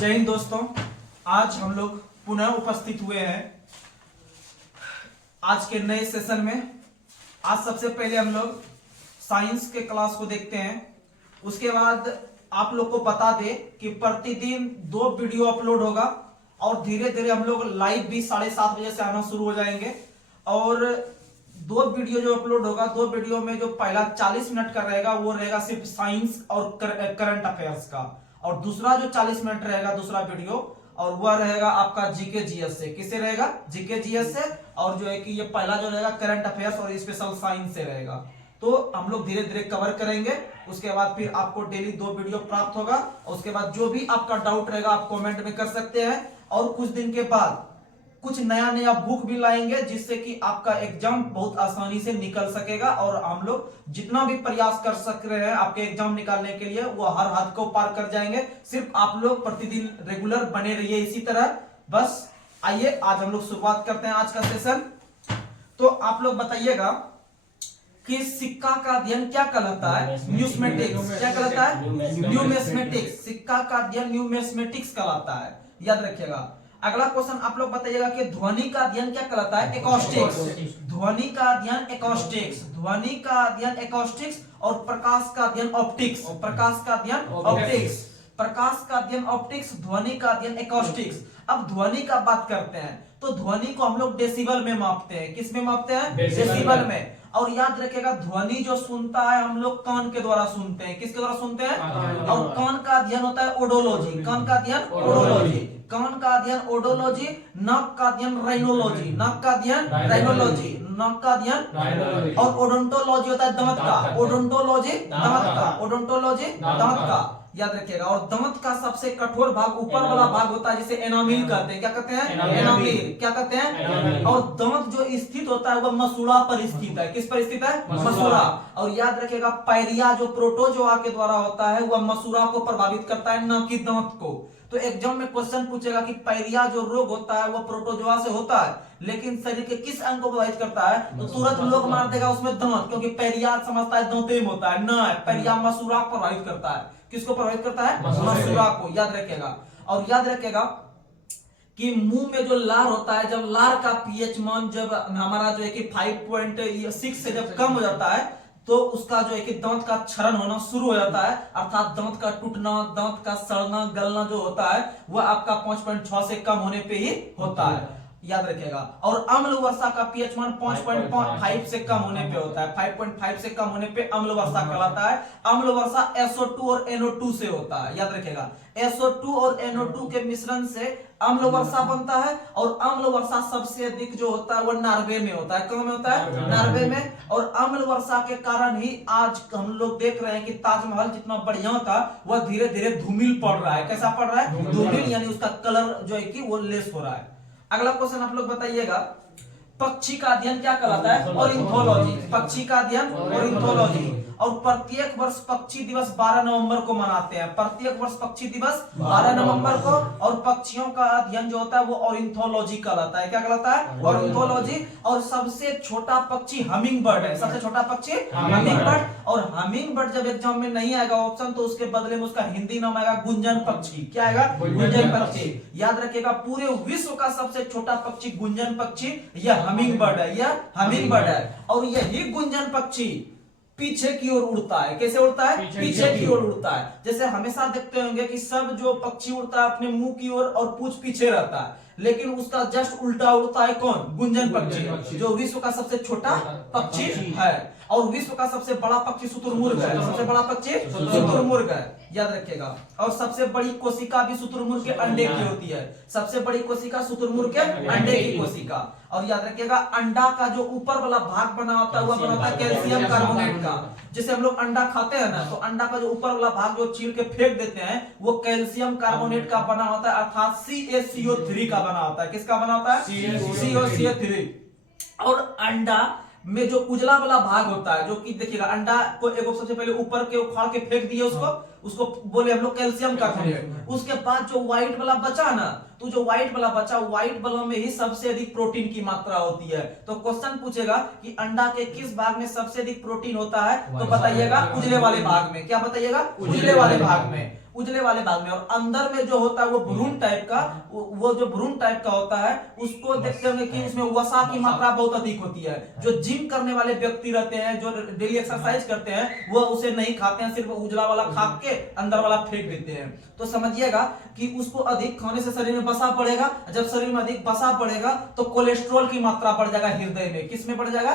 जय हिंद दोस्तों। आज हम लोग पुनः उपस्थित हुए हैं आज के नए सेशन में। आज सबसे पहले हम लोग साइंस के क्लास को देखते हैं। उसके बाद आप लोग को बता दें कि प्रतिदिन 2 वीडियो अपलोड होगा और धीरे धीरे हम लोग लाइव भी 7:30 बजे से आना शुरू हो जाएंगे। और 2 वीडियो जो अपलोड होगा, 2 वीडियो में जो पहला 40 मिनट का रहेगा वो रहेगा सिर्फ साइंस और करंट अफेयर्स का, और दूसरा जो 40 मिनट रहेगा दूसरा वीडियो, और वह रहेगा आपका जीके जीएस से। किससे रहेगा? जीके जीएस से। और जो है कि ये पहला जो रहेगा करंट अफेयर्स और स्पेशल साइंस से रहेगा। तो हम लोग धीरे धीरे कवर करेंगे। उसके बाद फिर आपको डेली 2 वीडियो प्राप्त होगा। और उसके बाद जो भी आपका डाउट रहेगा आप कमेंट में कर सकते हैं। और कुछ दिन के बाद कुछ नया नया बुक भी लाएंगे जिससे कि आपका एग्जाम बहुत आसानी से निकल सकेगा। और हम लोग जितना भी प्रयास कर सक रहे हैं आपके एग्जाम निकालने के लिए वो हर हद को पार कर जाएंगे। सिर्फ आप लोग प्रतिदिन रेगुलर बने रहिए इसी तरह। बस आइए आज हम लोग शुरुआत करते हैं आज का सेशन। तो आप लोग बताइएगा कि सिक्का का अध्ययन क्या कहलाता है? न्यूमेस्मेटिक्स। क्या कहलाता है? न्यूमेस्मेटिक्स। सिक्का का अध्ययन न्यूमेस्मेटिक्स कहलाता है, याद रखिएगा। अगला क्वेश्चन आप लोग बताइएगा कि ध्वनि का अध्ययन क्या कहलाता है? एकॉस्टिक्स। ध्वनि का अध्ययन एकॉस्टिक्स। ध्वनि का अध्ययन एकॉस्टिक्स। और प्रकाश का अध्ययन ऑप्टिक्स। प्रकाश का अध्ययन ऑप्टिक्स। प्रकाश का अध्ययन ऑप्टिक्स, ध्वनि का अध्ययन एकॉस्टिक्स। अब ध्वनि का बात करते हैं तो ध्वनि को हम लोग डेसिबल में मापते हैं। किस में मापते हैं? डेसिबल में। और याद रखिएगा ध्वनि जो सुनता है हम लोग कान के द्वारा सुनते हैं। किसके द्वारा सुनते हैं? और कान का अध्ययन होता है ओडोलॉजी। कान का अध्ययन ओडोलॉजी। कान का अध्ययन ओडोलॉजी। नाक का अध्ययन राइनोलॉजी। नाक का अध्ययन राइनोलॉजी। नाक का अध्ययन। और ओडोंटोलॉजी होता है दांत का। ओडोंटोलॉजी दांत का। ओडोंटोलॉजी दांत का, याद रखिएगा। और दांत का सबसे कठोर भाग ऊपर वाला भाग होता है जिसे एनामिल कहते हैं। क्या कहते हैं? एनामिल। क्या कहते हैं? और दांत जो स्थित होता है वह मसूड़ा पर स्थित है। किस पर स्थित है? मसूड़ा। और याद रखिएगा पैरिया जो प्रोटोजोआ के द्वारा होता है वह मसूड़ा को प्रभावित करता है, न कि दांत को। तो एग्जाम में क्वेश्चन पूछेगा कि पैरिया जो रोग होता है वह प्रोटोजोआ से होता है, लेकिन शरीर के किस अंग को प्रभावित करता है? तो तुरंत लोग मार देगा उसमें दांत, क्योंकि पैरिया समझता है दांते में होता है। न, पैरिया मसूड़ा को प्रभावित करता है। किसको प्रभावित करता है? मसूड़ा को, याद रखेगा। और याद रखेगा कि मुंह में जो लार होता है, जब लार का पीएच मान जब हमारा जो है कि 5.6 से जब कम हो जाता है तो उसका जो है कि दांत का क्षरण होना शुरू हो जाता है, अर्थात दांत का टूटना, दांत का सड़ना गलना जो होता है वह आपका 5.6 से कम होने पे ही होता है, याद रखिएगा। और अम्ल वर्षा का पीएच मान 5.5 से कम होने पे होता है। 5.5 से कम होने पे अम्ल वर्षा कहलाता है। अम्ल वर्षा SO2 और NO2 से होता है, याद रखिएगा। SO2 और NO2 के मिश्रण से अम्ल वर्षा बनता है। और अम्ल वर्षा सबसे अधिक जो होता है वह नार्वे में होता है। कहाँ में होता है? नार्वे में। और अम्ल वर्षा के कारण ही आज हम लोग देख रहे हैं कि ताजमहल जितना बढ़िया था वह धीरे धीरे धूमिल पड़ रहा है। कैसा पड़ रहा है? धूमिल, यानी उसका कलर जो है कि वो लेस हो रहा है। अगला क्वेश्चन आप लोग बताइएगा, पक्षी का अध्ययन क्या कहलाता है? ऑर्निथोलॉजी। पक्षी का अध्ययन ऑर्निथोलॉजी। और प्रत्येक वर्ष पक्षी दिवस 12 नवंबर को मनाते हैं। प्रत्येक वर्ष पक्षी दिवस 12 नवंबर को। और पक्षियों का अध्ययन जो होता है वो ऑर्निथोलॉजी कहलाता है। क्या कहलाता है? ऑर्निथोलॉजी। और सबसे छोटा पक्षी हमिंग बर्ड है। सबसे छोटा पक्षी हमिंग बर्ड। और हमिंग बर्ड जब एग्जाम में नहीं आएगा ऑप्शन तो उसके बदले में उसका हिंदी नाम आएगा गुंजन पक्षी। क्या आएगा? गुंजन पक्षी। याद रखिएगा पूरे विश्व का सबसे छोटा पक्षी गुंजन पक्षी, यह हमिंग बर्ड है। यह हमिंग बर्ड है। और यही गुंजन पक्षी पीछे की ओर उड़ता है। कैसे उड़ता है? पीछे की ओर उड़ता है। जैसे हमेशा देखते होंगे कि सब जो पक्षी उड़ता है अपने मुंह की ओर और पूंछ पीछे रहता है, लेकिन उसका जस्ट उल्टा उड़ता है कौन? गुंजन पक्षी, जो विश्व का सबसे छोटा पक्षी है। और विश्व का सबसे बड़ा पक्षी शुतुरमुर्ग है। सबसे बड़ा पक्षी शुतुरमुर्ग है, याद रखिएगा। और सबसे बड़ी कोशिका भी शुतुरमुर्ग के अंडे की होती है। सबसे बड़ी कोशिका शुतुरमुर्ग के अंडे की कोशिका। और याद रखिएगा अंडा का जो ऊपर वाला भाग बना होता है वह बना होता है कैल्शियम कार्बोनेट का। जैसे हम लोग अंडा खाते हैं ना, तो अंडा का जो ऊपर वाला भाग जो छील के फेंक देते हैं वो कैल्शियम कार्बोनेट का बना होता है, अर्थात CaCO3 का बना होता है। किसका बना होता है? CaCO3। और अंडा में जो उजला वाला भाग होता है, जो कि देखिएगा अंडा को एक सबसे पहले ऊपर के उखाड़ के फेंक दिए उसको बोले हम लोग कैल्शियम कार्बोनेट। उसके बाद जो व्हाइट वाला बचा ना तो जो व्हाइट वाला बचा, व्हाइट वालों में ही सबसे अधिक प्रोटीन की मात्रा होती है। तो क्वेश्चन पूछेगा कि अंडा के किस भाग में सबसे अधिक प्रोटीन होता है, तो बताइएगा उजले वाले भाग में। क्या बताइएगा? उजले वाले भाग में, उजले वाले भाग में। और अंदर में जो होता है वो भ्रूण टाइप का, वो जो भ्रूण टाइप का होता है उसको देखते होंगे कि उसमें वसा की मात्रा बहुत अधिक होती है। जो जिम करने वाले व्यक्ति रहते हैं, जो डेली एक्सरसाइज करते हैं, वो उसे नहीं खाते हैं, सिर्फ उजला वाला खा के अंदर वाला फेंक देते हैं। तो समझिएगा कि उसको अधिक खाने से शरीर में बसा पड़ेगा। जब शरीर में अधिक बसा पड़ेगा तो कोलेस्ट्रॉल की मात्रा बढ़ जाएगा हृदय में। किस में बढ़ जाएगा?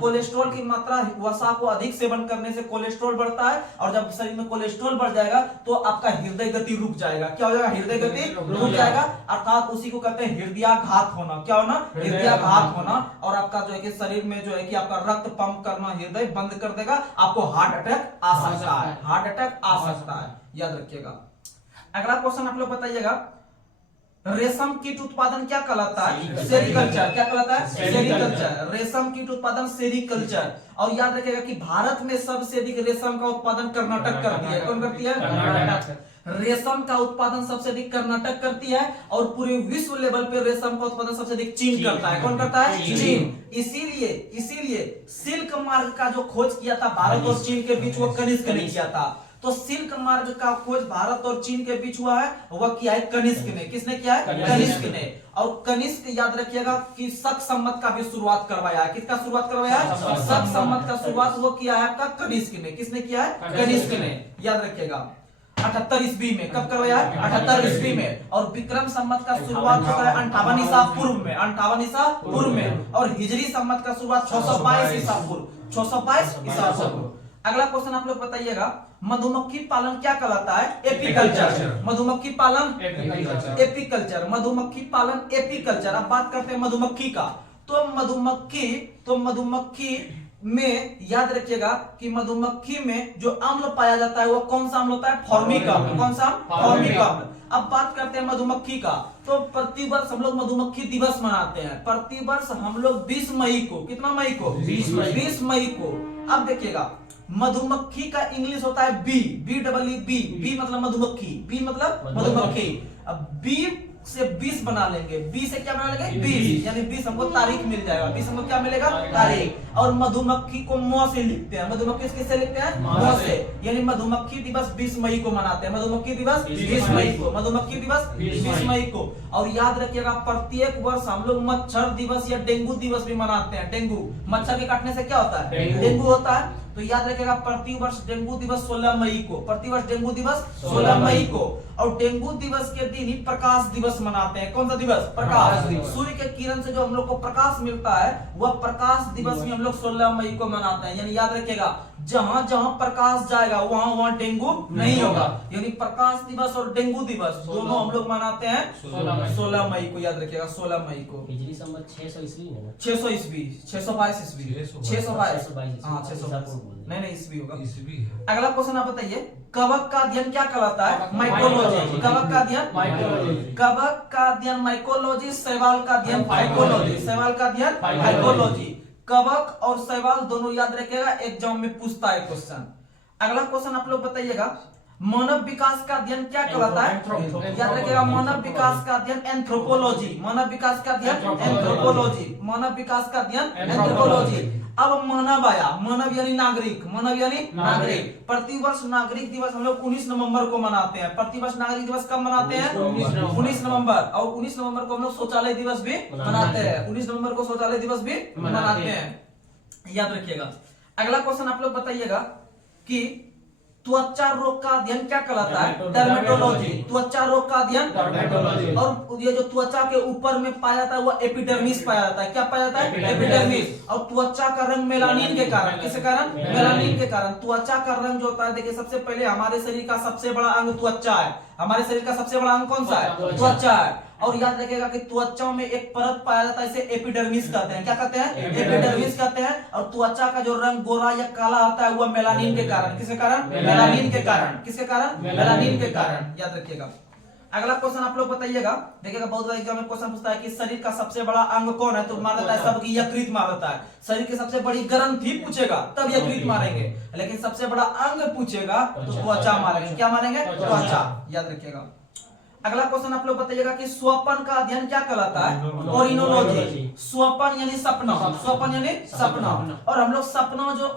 कोलेस्ट्रॉल की मात्रा। वसा को अधिक सेवन करने से कोलेस्ट्रॉल बढ़ता है, और जब शरीर में कोलेस्ट्रॉल बढ़ जाएगा तो आपका हृदय गति रुक जाएगा। क्या हो जाएगा? हृदय गति रुक जाएगा, अर्थात उसी को कहते हैं हृदयाघात होना। क्या होना? हृदयाघात होना। और आपका जो है कि शरीर में जो है कि आपका रक्त पंप करना हृदय बंद कर देगा, आपको हार्ट अटैक आ सकता है। हार्ट अटैक आ सकता है, याद रखिएगा। अगला क्वेश्चन आप लोग बताइएगा, रेशम कीट उत्पादन क्या कहलाता है? सेरीकल्चर। क्या कहलाता है? सेरीकल्चर। रेशम कीट उत्पादन सेरीकल्चर। और याद रखिएगा कि भारत में सबसे अधिक रेशम का उत्पादन कर्नाटक करती है। कौन करती है? कर्नाटक। रेशम का उत्पादन सबसे अधिक कर्नाटक करती है, और पूरे विश्व लेवल पे रेशम का उत्पादन सबसे अधिक चीन करता है। कौन करता है? चीन। इसीलिए सिल्क मार्ग का जो खोज किया था भारत और चीन के बीच, वो कनिष्क ने किया था। तो सिल्क मार्ग का खोज भारत और चीन के बीच हुआ है, वह किया है कनिष्क ने। किसने किया है? कनिष्क ने। और कनिष्क याद रखिएगा कि शक संवत का भी शुरुआत करवाया है। किसका शुरुआत करवाया है? शक संवत का शुरुआत वो किया है आपका कनिष्क ने। किसने किया है? कनिष्क ने। याद रखिएगा 78 ईस्वी में। कब करवाया है? 78 ईस्वी में। और विक्रम संवत का शुरुआत होता है 58 ईसा पूर्व में। 58 ईसा पूर्व में। और हिजरी संवत का शुरुआत 622 ईसा पूर्व। 622 ईसा पूर्व। अगला क्वेश्चन आप लोग बताइएगा, मधुमक्खी पालन क्या कहलाता है? एपीकल्चर। मधुमक्खी पालन एपीकल्चर। मधुमक्खी पालन एपीकल्चर। अब बात करते हैं मधुमक्खी का। तो मधुमक्खी में याद रखिएगा कि मधुमक्खी में जो अम्ल पाया जाता है वो कौन सा अम्ल होता है? फॉर्मिक अम्ल। कौन सा? फॉर्मिक अम्ल। अब बात करते हैं मधुमक्खी का। तो प्रतिवर्ष हम लोग मधुमक्खी दिवस मनाते हैं। प्रतिवर्ष हम लोग 20 मई को, कितना मई को? 20 मई को। अब देखिएगा, मधुमक्खी का इंग्लिश होता है बी, बी मतलब मधुमक्खी, बी मतलब मधुमक्खी। अब बी से 20 बना लेंगे, बी से क्या बना लेंगे? 20, यानी 20 हमको तारीख मिल जाएगा। 20 हमको क्या मिलेगा? तारीख। और मधुमक्खी को म से लिखते हैं। मधुमक्खी किससे लिखते हैं? म से। यानी मधुमक्खी दिवस 20 मई को मनाते हैं। मधुमक्खी दिवस 20 मई को। मधुमक्खी दिवस 20 मई को। और याद रखिएगा प्रत्येक वर्ष हम लोग मच्छर दिवस या डेंगू दिवस भी मनाते हैं। डेंगू, मच्छर के काटने से क्या होता है? डेंगू होता है। तो याद रखिएगा प्रतिवर्ष डेंगू दिवस 16 मई को। प्रतिवर्ष डेंगू दिवस 16 मई को। और डेंगू दिवस के दिन ही प्रकाश दिवस मनाते हैं। कौन सा दिवस? प्रकाश दिवस। सूर्य के किरण से जो हम लोग को प्रकाश मिलता है वह प्रकाश दिवस भी हम लोग 16 मई को मनाते हैं। यानी याद रखिएगा जहां जहां प्रकाश जाएगा वहां वहां डेंगू नहीं होगा। यानी प्रकाश दिवस और डेंगू दिवस दोनों हम लोग मनाते हैं 16 मई को। याद रखिएगा 16 मई को। हिजरी संवत 600 ईस्वी है ना? 600 ईस्वी, 622 ईस्वी, 622। हाँ 622 नहीं ईस्वी होगा। अगला क्वेश्चन आप बताइए, कवक का अध्ययन क्या कहलाता है? माइकोलॉजी। कवक का अध्ययन माइकोलॉजी। कवक का अध्ययन माइकोलॉजी। शैवाल का अध्ययन फाइकोलॉजी। शैवाल का अध्ययन फाइकोलॉजी। कवक और शैवाल दोनों याद रखिएगा, एग्जाम में पूछता है क्वेश्चन। अगला क्वेश्चन आप लोग बताइएगा, मानव विकास का अध्ययन क्या कहलाता है? याद रखिएगा मानव विकास का अध्ययन एंथ्रोपोलॉजी। मानव विकास का अध्ययन एंथ्रोपोलॉजी। मानव विकास का अध्ययन एंथ्रोपोलॉजी। अब मानव आया, मानव यानी नागरिक। मानव यानी नागरिक। प्रतिवर्ष नागरिक दिवस हम लोग 19 नवंबर को मनाते हैं। प्रतिवर्ष नागरिक दिवस कब मनाते हैं? 19 नवंबर। और 19 नवंबर को हम लोग शौचालय दिवस भी मनाते हैं। 19 नवंबर को शौचालय दिवस भी मनाते हैं, याद रखिएगा। अगला क्वेश्चन आप लोग बताइएगा कि त्वचा रोग का अध्ययन क्या कहलाता है? डर्मेटोलॉजी। त्वचा रोग का अध्ययन डर्मेटोलॉजी। और ये जो त्वचा के ऊपर में पाया जाता है वो एपिडर्मिस पाया जाता है। क्या पाया जाता है? एपिडर्मिस। और त्वचा का रंग मेलानिन के कारण, किसके कारण? मेलानिन के कारण। त्वचा का रंग जो होता है, देखिए सबसे पहले हमारे शरीर का सबसे बड़ा अंग त्वचा है। हमारे शरीर का सबसे बड़ा अंग कौन सा है? त्वचा है। और याद रखिएगा कि त्वचा में एक परत पाया जाता है, इसे एपिडर्मिस कहते हैं। क्या कहते हैं? एपिडर्मिस कहते हैं। और त्वचा का जो रंग गोरा या काला होता है वह मेलानिन के कारण। किसके कारण? मेलानिन के कारण। किसके कारण? मेलानिन के कारण, याद रखिएगा। अगला क्वेश्चन आप लोग बताइएगा, देखिएगा बहुत बार एग्जाम में क्वेश्चन पूछता है कि शरीर का सबसे बड़ा अंग कौन है? तो मार देता है सबकी यकृत मार देता है। शरीर की सबसे बड़ी ग्रंथि पूछेगा तब यकृत मारेंगे, लेकिन सबसे बड़ा अंग पूछेगा तो त्वचा मारेंगे। क्या मारेंगे? त्वचा, याद रखिएगा। अगला क्वेश्चन आप लोग बताइएगा कि स्वप्न का अध्ययन क्या कहलाता है? ओरिनोलॉजी। स्वप्न यानी सपना, स्वप्न यानी सपना। और हम लोग सपना जो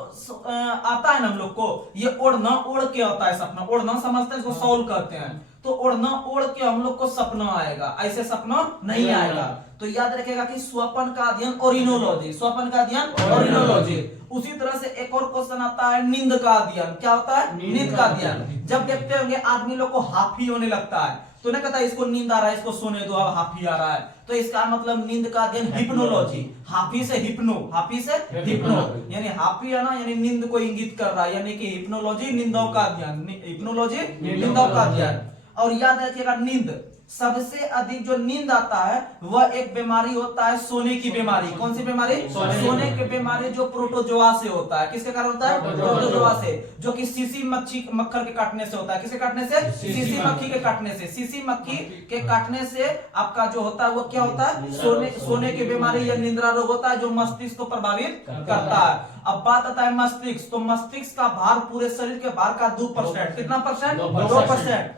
आता है ना हम लोग को, ये ओढ़ना, ओढ़ के आता है सपना। ओढ़ना समझते हैं, इसको सॉल्व करते हैं, तो ओढ़ना ओढ़ के हम लोग को सपना आएगा, ऐसे सपना नहीं आएगा। तो याद रखेगा कि स्वप्न का अध्ययन ओरिनोलॉजी, स्वप्न का अध्ययन ओरिनोलॉजी। उसी तरह से एक और क्वेश्चन आता है नींद का अध्ययन। क्या होता है? नींद का अध्ययन। जब देखते होंगे आदमी लोग को हाफी होने लगता है, तो ना कहता है इसको नींद आ रहा है, इसको सोने दो, अब हाफी आ रहा है, तो इसका मतलब नींद का अध्ययन हिप्नोलॉजी। हाफी से हिप्नो, हाफी से हिप्नो, यानी हाफी है ना, यानी नींद को इंगित कर रहा है, यानी कि हिप्नोलॉजी निंदाओं का अध्ययन, हिप्नोलॉजी निंदाओं का अध्ययन। और याद रखिएगा नींद, सबसे अधिक जो नींद आता है वह एक बीमारी होता है, सोने की बीमारी। कौन सी बीमारी? सोने की बीमारी, जो प्रोटोजोआ से होता है। किसके कारण होता है? प्रोटोजोआ से, जो कि सीसी मच्छी मक्खर के काटने से होता है। किसके काटने से? सीसी मक्खी के काटने से। सीसी मक्खी के काटने से आपका जो होता है वो क्या होता है? सोने की बीमारी या निद्रा रोग होता है, जो मस्तिष्क को प्रभावित करता है। अब बात आता है मस्तिष्क, तो मस्तिष्क का भार पूरे शरीर के भार का 2%। कितना परसेंट? 2%।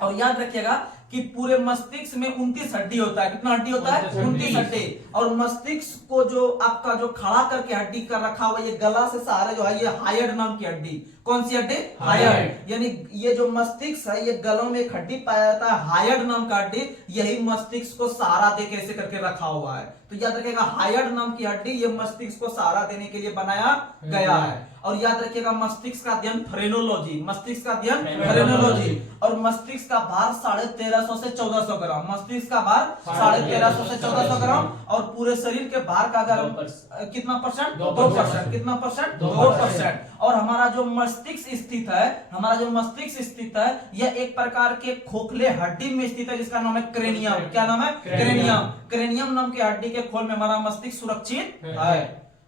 और याद रखिएगा कि पूरे मस्तिष्क में 29 हड्डी होता है। कितना हड्डी होता है? 29 हड्डी। और मस्तिष्क को जो आपका जो खड़ा करके हड्डी कर रखा हुआ, ये गला से सहारे जो है, ये हायड नाम की हड्डी। कौन सी हड्डी? हायड। यानी ये जो मस्तिष्क है, ये गलों में एक हड्डी पाया जाता है, हायड नाम का हड्डी, यही मस्तिष्क को सहारा दे के ऐसे करके रखा हुआ है। तो याद रखिएगा हायड नाम की हड्डी, ये मस्तिष्क को सहारा देने के लिए बनाया गया है। और याद रखिएगा मस्तिष्क का अध्ययन फ्रेनोलॉजी, मस्तिष्क का अध्ययन फ्रेनोलॉजी। और मस्तिष्क का भार 1350 से 1400 ग्राम, मस्तिष्क का भार 1350 से 1400 ग्राम। और पूरे शरीर के भार का अगर कितना परसेंट? 2%। कितना परसेंट? 2%। और हमारा जो मस्तिष्क स्थित है, हमारा जो मस्तिष्क स्थित है, यह एक प्रकार के खोखले हड्डी में स्थित है, जिसका नाम है क्रेनियम। क्या नाम है? क्रेनियम। क्रेनियम नाम की हड्डी के खोल में हमारा मस्तिष्क सुरक्षित है।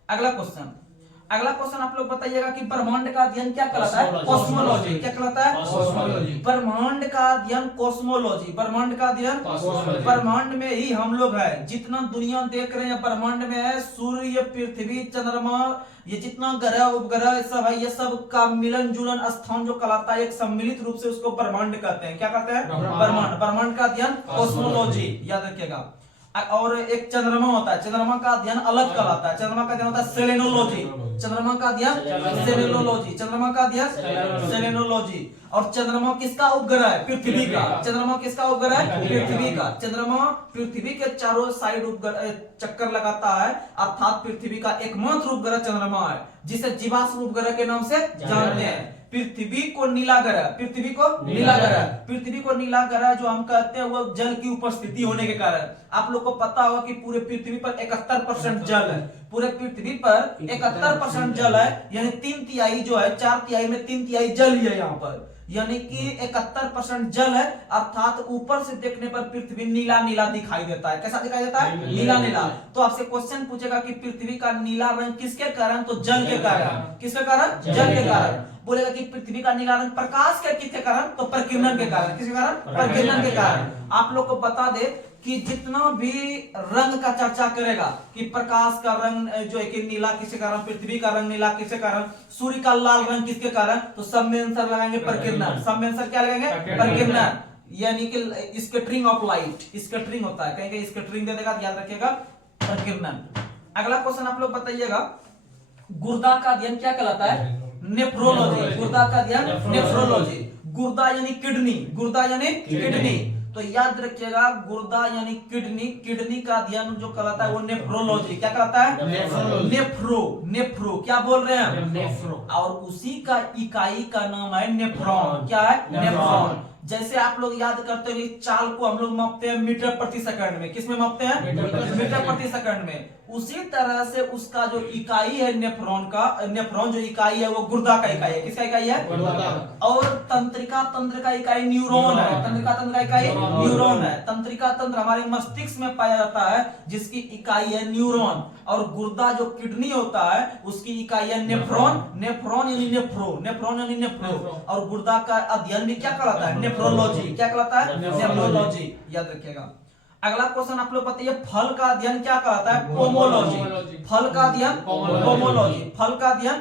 अगला क्वेश्चन, अगला क्वेश्चन आप लोग बताइएगा कि ब्रह्मांड का अध्ययन क्या कहलाता है? कॉस्मोलॉजी। क्या कहलाता है? कॉस्मोलॉजी। ब्रह्मांड का अध्ययन कॉस्मोलॉजी, ब्रह्मांड का अध्ययन कॉस्मोलॉजी। ब्रह्मांड में ही हम लोग है, जितना दुनिया देख रहे हैं ब्रह्मांड में है, सूर्य, पृथ्वी, चंद्रमा, ये जितना ग्रह उपग्रह सब है, ये सब का मिलन जुलन स्थान जो कहलाता है, एक सम्मिलित रूप से उसको ब्रह्मांड कहते हैं। क्या कहते हैं? ब्रह्मांड। ब्रह्मांड का अध्ययन कॉस्मोलॉजी, याद रखिएगा। और एक चंद्रमा होता है, चंद्रमा का अध्ययन अलग कहलाता है। चंद्रमा का अध्ययन होता है सेलेनोलॉजी। चंद्रमा का अध्ययन सेलेनोलॉजी, चंद्रमा का अध्ययन सेलेनोलॉजी। और चंद्रमा किसका उपग्रह है? पृथ्वी का। चंद्रमा किसका उपग्रह है? पृथ्वी का। चंद्रमा पृथ्वी के चारों साइड चक्कर लगाता है, अर्थात पृथ्वी का एकमात्र उपग्रह चंद्रमा है, जिसे जीवाश्म उपग्रह के नाम से जानते हैं। पृथ्वी को नीला ग्रह, पृथ्वी को नीला ग्रह, पृथ्वी को नीला ग्रह जो हम कहते हैं वो जल की उपस्थिति होने के कारण। आप लोग को पता होगा कि पूरे पृथ्वी पर 71% जल है। पूरे पृथ्वी पर 71% जल है, यानी 3/3 जो है, 4/3 में 3/3 जल ही है यहाँ पर, यानी कि 71% जल है। अर्थात ऊपर से देखने पर पृथ्वी नीला नीला दिखाई देता है। कैसा दिखाई देता है? नीला नीला। तो आपसे क्वेश्चन पूछेगा कि पृथ्वी का नीला रंग किसके कारण? तो जल के कारण। किसके कारण? जल के कारण। बोलेगा कि पृथ्वी का नीला रंग प्रकाश के किसके कारण? तो प्रकीर्णन के कारण। किसके कारण? प्रकीर्णन के कारण। आप लोग को बता दे कि जितना भी रंग का चर्चा करेगा कि प्रकाश का रंग जो है कि नीला किसके कारण, पृथ्वी का रंग नीला किसके कारण, सूर्य का लाल रंग किसके कारण, तो सब में आंसर लगाएंगे प्रकीर्णन। सब में आंसर क्या लगाएंगे? प्रकीर्णन, यानी कि स्कैटरिंग ऑफ लाइट। स्कैटरिंग होता है, कहेंगे स्कैटरिंग दे देगा, याद रखिएगा प्रकीर्णन। अगला क्वेश्चन आप लोग बताइएगा, गुर्दा का अध्ययन क्या कहलाता है? नेफ्रोलॉजी। गुर्दा का अध्ययन नेफ्रोलॉजी। गुर्दा यानी किडनी, गुर्दा यानी किडनी। तो याद रखिएगा गुर्दा यानी किडनी, किडनी का अध्ययन जो कहलाता है वो नेफ्रोलॉजी। क्या कहलाता है? नेफ्रो। नेफ्रो क्या बोल रहे हैं? नेफ्रो। और उसी का इकाई का नाम है नेफ्रॉन। क्या है? नेफ्रॉन। जैसे आप लोग याद करते हो चाल को हम लोग मापते हैं मीटर प्रति सेकंड में। किसमें मापते हैं? मीटर प्रति सेकंड में। उसी तरह से उसका जो इकाई है नेफ्रॉन का, नेफ्रॉन जो इकाई है वो गुर्दा का इकाई है। किसका इकाई है? और तंत्रिका तंत्र का इकाई न्यूरॉन है। तंत्रिका तंत्र का इकाई न्यूरॉन है। तंत्रिका तंत्र हमारे मस्तिष्क में पाया जाता है, जिसकी इकाई है न्यूरॉन। और गुर्दा जो किडनी होता है उसकी इकाई है नेफ्रॉन। नेफ्रॉन यानी नेफ्रो, नेफ्रॉन यानी नेफ्रो। और गुर्दा का अध्ययन भी क्या कहलाता है? नेफ्रोलॉजी। क्या कहलाता है? नेफ्रोलॉजी, याद रखिएगा। अगला क्वेश्चन आप लोग बताइए, फल का अध्ययन क्या कहलाता है? पोमोलॉजी। फल का अध्ययन पोमोलॉजी। फल का अध्ययन।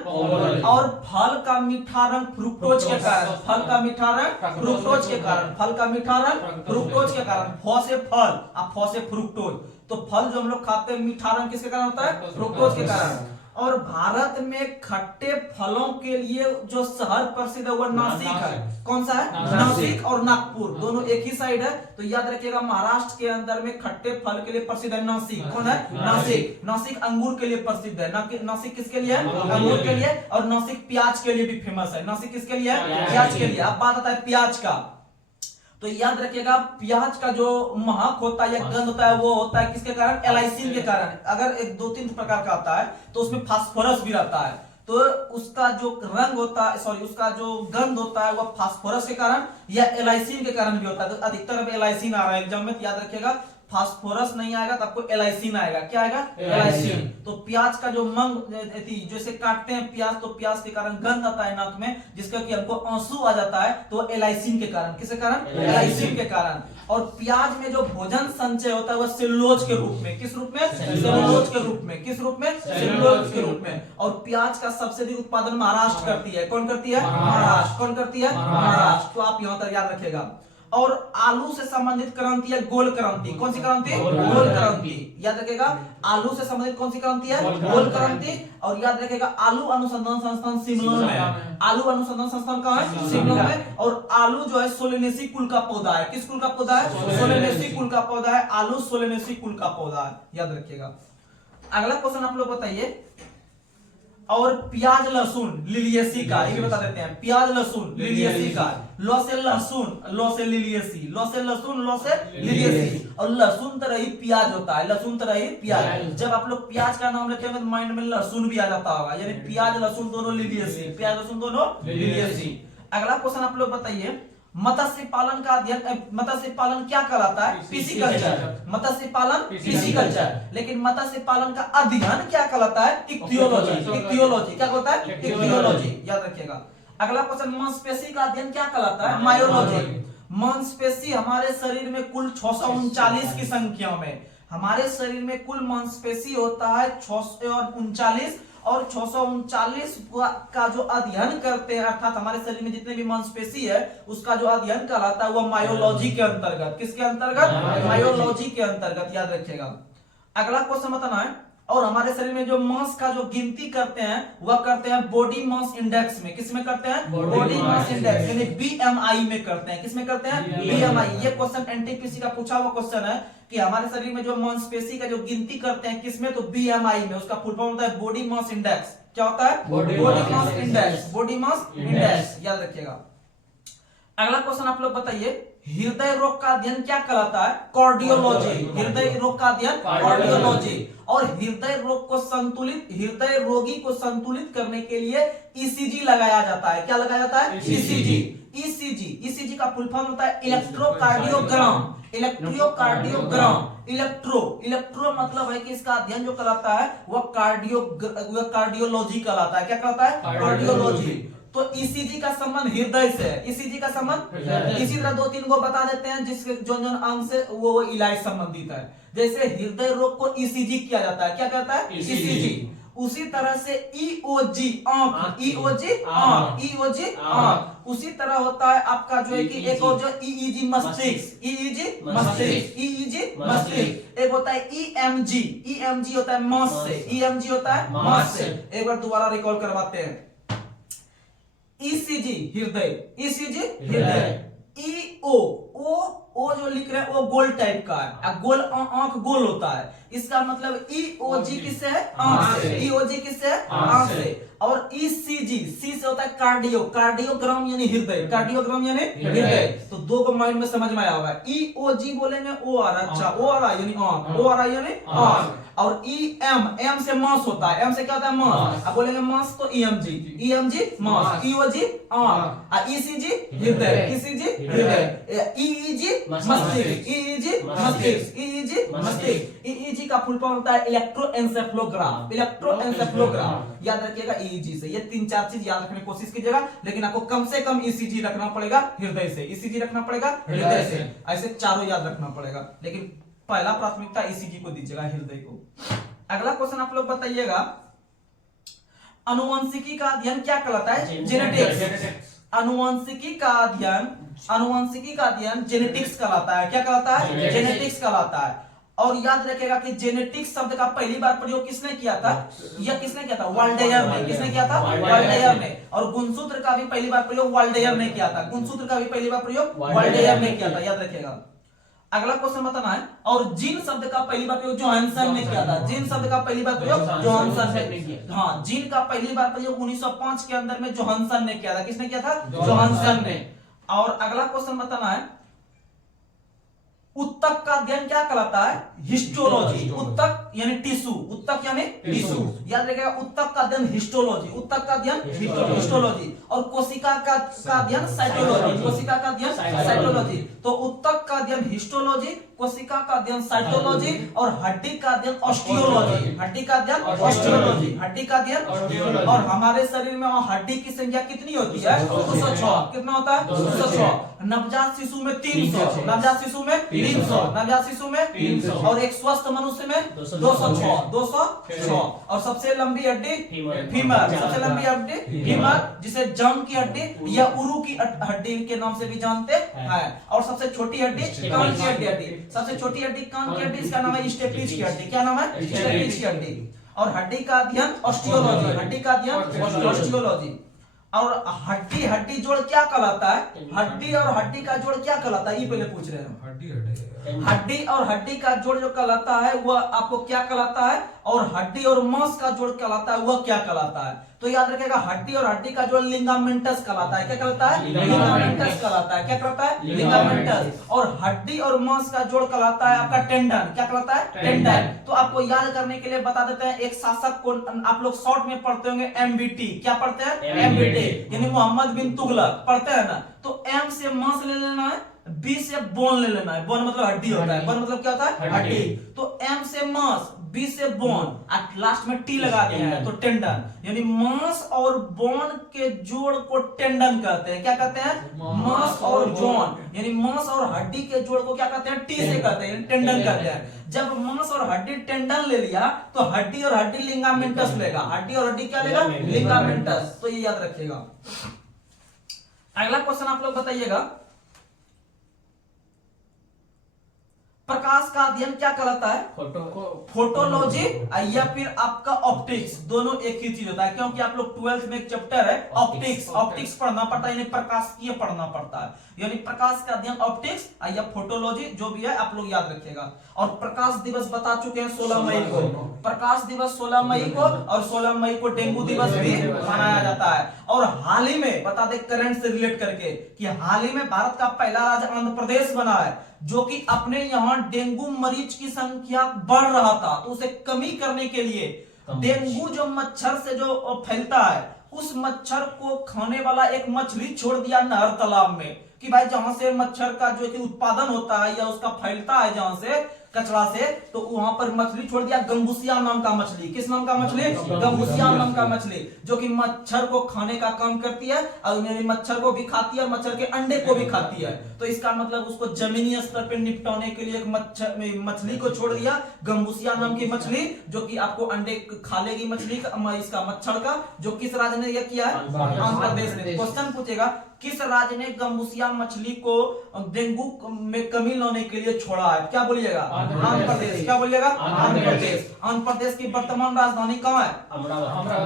और फल का मीठा रंग फ्रुक्टोज के कारण, फल का मीठा रंग फ्रुक्टोज के कारण, फल का मीठा रंग फ्रुक्टोज के कारण। फ से फल और फ से फ्रुक्टोज, तो फल जो हम लोग खाते हैं मीठा रंग किसके कारण होता है? फ्रुक्टोज के कारण। और भारत में खट्टे फलों के लिए जो शहर प्रसिद्ध है वो नासिक है। कौन सा है? नासिक और नागपुर दोनों एक ही साइड है। तो याद रखिएगा, महाराष्ट्र के अंदर में खट्टे फल के लिए प्रसिद्ध है नासिक। कौन है? नासिक। नासिक अंगूर के लिए प्रसिद्ध है। नासिक किसके लिए है? अंगूर के लिए। और नासिक प्याज के लिए भी फेमस है। नासिक किसके लिए है? प्याज के लिए। अब बात आता है प्याज का, तो याद रखिएगा, प्याज का जो महक होता है या गंध होता है वो होता है किसके कारण? एलाइसिन के कारण। अगर एक 2-3 प्रकार का आता है तो उसमें फास्फोरस भी रहता है, तो उसका जो रंग होता है, सॉरी, उसका जो गंध होता है वो फास्फोरस के कारण या एलाइसिन के कारण भी होता है। तो अधिकतर अब एलाइसिन आ रहा है एग्जाम में, तो याद रखिएगा फास्फोरस नहीं आएगा तो आपको एलाइसिन आएगा। क्या आएगा? एलाइसिन। तो प्याज का जो जैसे काटते हैं प्याज, तो प्याज के कारण गंध आता है नाक में, जिसका कि हमको आंसू आ जाता है, तो एलाइसिन के कारण। किसके कारण? एलाइसिन के कारण। और प्याज में जो भोजन संचय होता है वो सेलुलोज के रूप में। किस रूप में? सेलुलोज के रूप में। किस रूप में? सेलुलोज के रूप में। और प्याज का सबसे अधिक उत्पादन महाराष्ट्र करती है। कौन करती है? महाराष्ट्र। कौन करती है? महाराष्ट्र। तो आप यहां तक याद रखिएगा। और आलू से संबंधित क्रांति है गोल क्रांति। कौन सी क्रांति? गोल क्रांति। याद रखिएगा, आलू से संबंधित कौन सी क्रांति है? गोल क्रांति। और याद रखिएगा, आलू अनुसंधान संस्थान शिमला में। आलू अनुसंधान संस्थान कहाँ है? शिमला में। और आलू जो है सोलेनेसी कुल का पौधा है। किस कुल का पौधा है? सोलेनेसी कुल का पौधा है। आलू सोलेनेसी कुल का पौधा है, याद रखिएगा। अगला क्वेश्चन आप लोग बताइए, और प्याज लहसुन लिलियेसी का, ये भी बता देते हैं। प्याज लहसुन लिलियेसी का, लौ से लहसुन, लौ से लिलियेसी, लौ से लहसुन, लौ से लिलियेसी। और लहसुन तरह ही प्याज होता है, लहसुन तरह ही प्याज। जब आप लोग प्याज का नाम लेते हैं तो माइंड में लहसुन भी आ जाता होगा, यानी प्याज लहसुन दोनों लिलियेसी, प्याज लहसुन दोनों लिलियेसी। अगला क्वेश्चन आप लोग बताइए, मत्स्य पालन का अध्ययन, मत्स्य पालन क्या कहलाता है? पिसीकल्चर। मत्स्य पालन पिसीकल्चर। लेकिन मत्स्य पालन का अध्ययन क्या कहलाता है? इक्तियोलॉजी। इक्तियोलॉजी क्या कहलाता है? इक्तियोलॉजी, याद रखिएगा। अगला क्वेश्चन, मांसपेशी का अध्ययन क्या कहलाता है? मायोलॉजी। मांसपेशी हमारे शरीर में कुल 639 की संख्या में, हमारे शरीर में कुल मांसपेशी होता है 639, और 639 का जो अध्ययन करते हैं, अर्थात हमारे शरीर में जितने भी मांसपेशी है उसका जो अध्ययन कहलाता है वह मायोलॉजी के अंतर्गत। किसके अंतर्गत? मायोलॉजी के अंतर्गत, याद रखिएगा। अगला क्वेश्चन बताना है, और हमारे शरीर में जो मांस का जो गिनती करते हैं वह करते हैं बॉडी मास इंडेक्स में। किस में करते हैं? बॉडी मास इंडेक्स, यानी बीएमआई में करते हैं। किस में करते हैं? बीएमआई। ये क्वेश्चन एनटीपीसी का पूछा हुआ क्वेश्चन है कि हमारे शरीर में जो मांसपेशी का जो गिनती करते हैं किसमें? तो बीएमआई में। उसका फुल फॉर्म होता है बॉडी मास इंडेक्स। क्या होता है? Body mass index. Body mass index, याद रखिएगा। अगला क्वेश्चन आप लोग बताइए, हृदय रोग का अध्ययन क्या कहलाता है? कार्डियोलॉजी। हृदय रोग का अध्ययन कार्डियोलॉजी। और हृदय रोग को संतुलित, हृदय रोगी को संतुलित करने के लिए ईसीजी लगाया जाता है। क्या लगाया जाता है? ईसीजी। ईसीजी, ईसीजी का फुल फॉर्म होता है इलेक्ट्रोकार्डियोग्राम। इलेक्ट्रोकार्डियोग्राम। इलेक्ट्रो मतलब है कि इसका अध्ययन जो कहलाता है वह कार्डियोलॉजी कहलाता है। क्या कहलाता है? कार्डियोलॉजी। तो ईसीजी का संबंध हृदय से है। ईसीजी का संबंध, इसी तरह 2-3 को बता देते हैं जिसके जो अंग से वो इलाज संबंधित है। जैसे हृदय रोग को ईसीजी किया जाता है। क्या कहता है? ईसीजी। उसी तरह से ईओजी आंख, ईओजी आंख, ईओजी आंख। उसी तरह होता है आपका जो है कि एक और जो ईईजी मस्तिष्क, ईईजी मस्तिष्क, ईईजी मस्तिष्क। एक होता है ईएमजी, ईएमजी होता है मांस से, ईएमजी होता है मांस से। एक बार दोबारा रिकॉल करवाते हैं, ईसीजी हृदय, ईसीजी हृदय। ईओ, ओ जो लिख रहे हैं वो गोल टाइप का है, गोल आंख गोल होता है, इसका मतलब ईओजी किससे है? आंख से। ईओजी किससे है? आंख से। और ईसीजी, सी से होता है कार्डियो, कार्डियोग्राम यानी हृदय, कार्डियोग्राम यानी हृदय। तो दो को माइंड में समझ में आया होगा। ईओजी बोलेंगे ओ आ रहा, अच्छा ओ आ रहा यानी आंख, ओ आ रहा यानी आंख। और ईएम, एम से मांस होता है, एम से क्या होता है? मांस। अब बोलेंगे मांस तो ईएमजी, ईएमजी मांस, ईओजी आंख, ईसीजी हृदय, ईसीजी हृदय, ईईजी मस्तिष्क, ईईजी मस्तिष्क, ईईजी मस्तिष्क। ईईजी का फुल फॉर्म होता है इलेक्ट्रोएन्सेफेलोग्राम, इलेक्ट्रोएन्सेफेलोग्राम। याद रखिएगा ईईजी से। ये 3-4 चीज याद रखने की कोशिश कीजिएगा, लेकिन आपको कम से कम ईसीजी रखना पड़ेगा हृदय से, ईसीजी रखना पड़ेगा हृदय से, ऐसे चारों याद रखना पड़ेगा। लेकिन पहला प्राथमिकता ईसीजी को दीजिएगा, हृदय को। अगला क्वेश्चन आप लोग बताइएगा, अनुवंशिकी का अध्ययन क्या कहलाता है? जेनेटिक्स। अनुवंशिकी का अध्ययन जेनेटिक्स कहलाता है। क्या कहलाता है? जेनेटिक्स कहलाता है। और याद रखिएगा कि जेनेटिक्स शब्द का पहली बार प्रयोग किसने किया था? यह किसने किया था? वाल्डेयर ने। किसने किया था? वाल्डेयर ने। और गुणसूत्र का भी पहली बार प्रयोग वाल्डेयर ने किया था। गुणसूत्र का भी पहली बार प्रयोग वाल्डेयर ने किया था, याद रखिएगा। अगला क्वेश्चन बताना है, और जीन शब्द का पहली बार प्रयोग जोहानसन ने किया था। जीन शब्द का पहली बार प्रयोग जोहानसन ने किया। हाँ, जीन का पहली बार प्रयोग 1905 के अंदर में जोहानसन ने किया था। किसने किया था? जोहानसन ने। और अगला क्वेश्चन बताना है, उत्तक का अध्ययन क्या कहलाता है? हिस्टोलॉजी। उत्तक यानी टिश्यू, उत्तक यानी टिश्यू, याद रखिएगा। उत्तक का अध्ययन हिस्टोलॉजी, उत्तक का अध्ययन हिस्टोलॉजी। और कोशिका का अध्ययन साइटोलॉजी, कोशिका का अध्ययन साइटोलॉजी। तो उत्तक का अध्ययन हिस्टोलॉजी, कोशिका का अध्ययन साइटोलॉजी, और हड्डी का अध्ययन ऑस्टियोलॉजी। हड्डी का अध्ययन ऑस्टियोलॉजी, हड्डी का अध्ययन। और हमारे शरीर में हड्डी की संख्या कितनी होती है? 206। कितना होता है? 206। नवजात शिशु में 300, नवजात शिशु में 300, नवजात शिशु में 300, और एक स्वस्थ मनुष्य में 206, 206। और सबसे लंबी हड्डी फीमर, सबसे लंबी हड्डी फीमर, जिसे जंग की हड्डी या उरु की हड्डी के नाम से भी जानते हैं। और सबसे छोटी हड्डी कान की हड्डी, सबसे छोटी हड्डी कान की हड्डी, इसका नाम है स्टेपिज की हड्डी। क्या नाम है? स्टेपिज की हड्डी। और हड्डी का अध्ययन ऑस्टियोलॉजी, हड्डी का अध्ययन ऑस्टियोलॉजी। और हड्डी हड्डी जोड़ क्या कहलाता है? हड्डी और हड्डी का जोड़ क्या कहलाता है? ये पहले पूछ रहे हैं। हड्डी और हड्डी का जोड़ जो कहलाता है वह आपको क्या कहलाता है? और हड्डी और मांस का जोड़ कहलाता है वह क्या कहलाता है? तो याद रखिएगा, हड्डी और हड्डी का जोड़ लिगामेंटस कहलाता है। क्या कहलाता है? लिगामेंटस कहलाता है। क्या कहलाता है? लिगामेंटस। और हड्डी और मांस का जोड़ कहलाता है आपका टेंडन। क्या कहलाता है? टेंडन। तो आपको याद करने के लिए बता देते हैं, एक शासक को आप लोग शॉर्ट में पढ़ते होंगे एमबीटी। क्या पढ़ते हैं? एमबीटी, यानी मोहम्मद बिन तुगलक पढ़ते हैं ना। तो एम से मांस ले लेना है, बी से बोन ले लेना है। बोन मतलब हड्डी होता है। बोन मतलब क्या होता है? हड्डी। तो एम से मांस, बी से बोन, और लास्ट में टी लगा दिया है तो टेंडन। यानी मांस और बोन के जोड़ को टेंडन कहते हैं। क्या कहते हैं? मांस और जोन, यानी मांस और हड्डी के जोड़ को क्या कहते हैं? टी से कहते हैं, टेंडन कहते हैं। जब मांस और हड्डी टेंडन ले लिया तो हड्डी और हड्डी लिगामेंटस लेगा। हड्डी और हड्डी क्या लेगा? लिगामेंटस। तो ये याद रखिएगा। अगला क्वेश्चन आप लोग बताइएगा, प्रकाश का अध्ययन क्या कहलाता है? फोटोलॉजी या फिर आपका ऑप्टिक्स। दोनों एक ही चीज होता है, क्योंकि आप लोग 12th में एक चैप्टर है ऑप्टिक्स, ऑप्टिक्स पढ़ना पड़ता है, यानी प्रकाशीय पढ़ना पड़ता है। यानी प्रकाश का अध्ययन ऑप्टिक्स या फोटोलॉजी जो भी है आप लोग याद रखिएगा। और प्रकाश दिवस बता चुके हैं 16 मई को, प्रकाश दिवस 16 मई को, और 16 मई को डेंगू दिवस भी मनाया जाता है। और हाल ही में बता दे करंट से रिलेट करके कि हाल ही में भारत का पहला राज्य आंध्र प्रदेश बना है, जो कि अपने यहाँ डेंगू मरीज की संख्या बढ़ रहा था, तो उसे कमी करने के लिए डेंगू जो मच्छर से जो फैलता है, उस मच्छर को खाने वाला एक मछली छोड़ दिया नहर तालाब में, कि भाई जहां से मच्छर का जो कि उत्पादन होता है या उसका फैलता है जहां से कचरा से, तो वहां पर मछली छोड़ दिया गंबूसिया नाम का मछली। किस नाम का मछली? गंबूसिया नाम का मछली, जो कि मच्छर को खाने का काम करती है, और मच्छर को भी खाती है और मच्छर के अंडे को भी खाती है। तो इसका मतलब उसको जमीनी स्तर पर निपटाने के लिए एक मछली को छोड़ दिया, गंबूसिया नाम की मछली, जो कि आपको अंडे खा लेगी मछली का, इसका मच्छर का। जो किस राज्य ने यह किया है? आंध्र प्रदेश ने। क्वेश्चन पूछेगा, किस राज्य ने गंबूसिया मछली को डेंगू में कमी लाने के लिए छोड़ा है? क्या बोलिएगा? आंध्र प्रदेश। क्या बोलिएगा? आंध्र प्रदेश। आंध्र प्रदेश की वर्तमान राजधानी कहाँ है?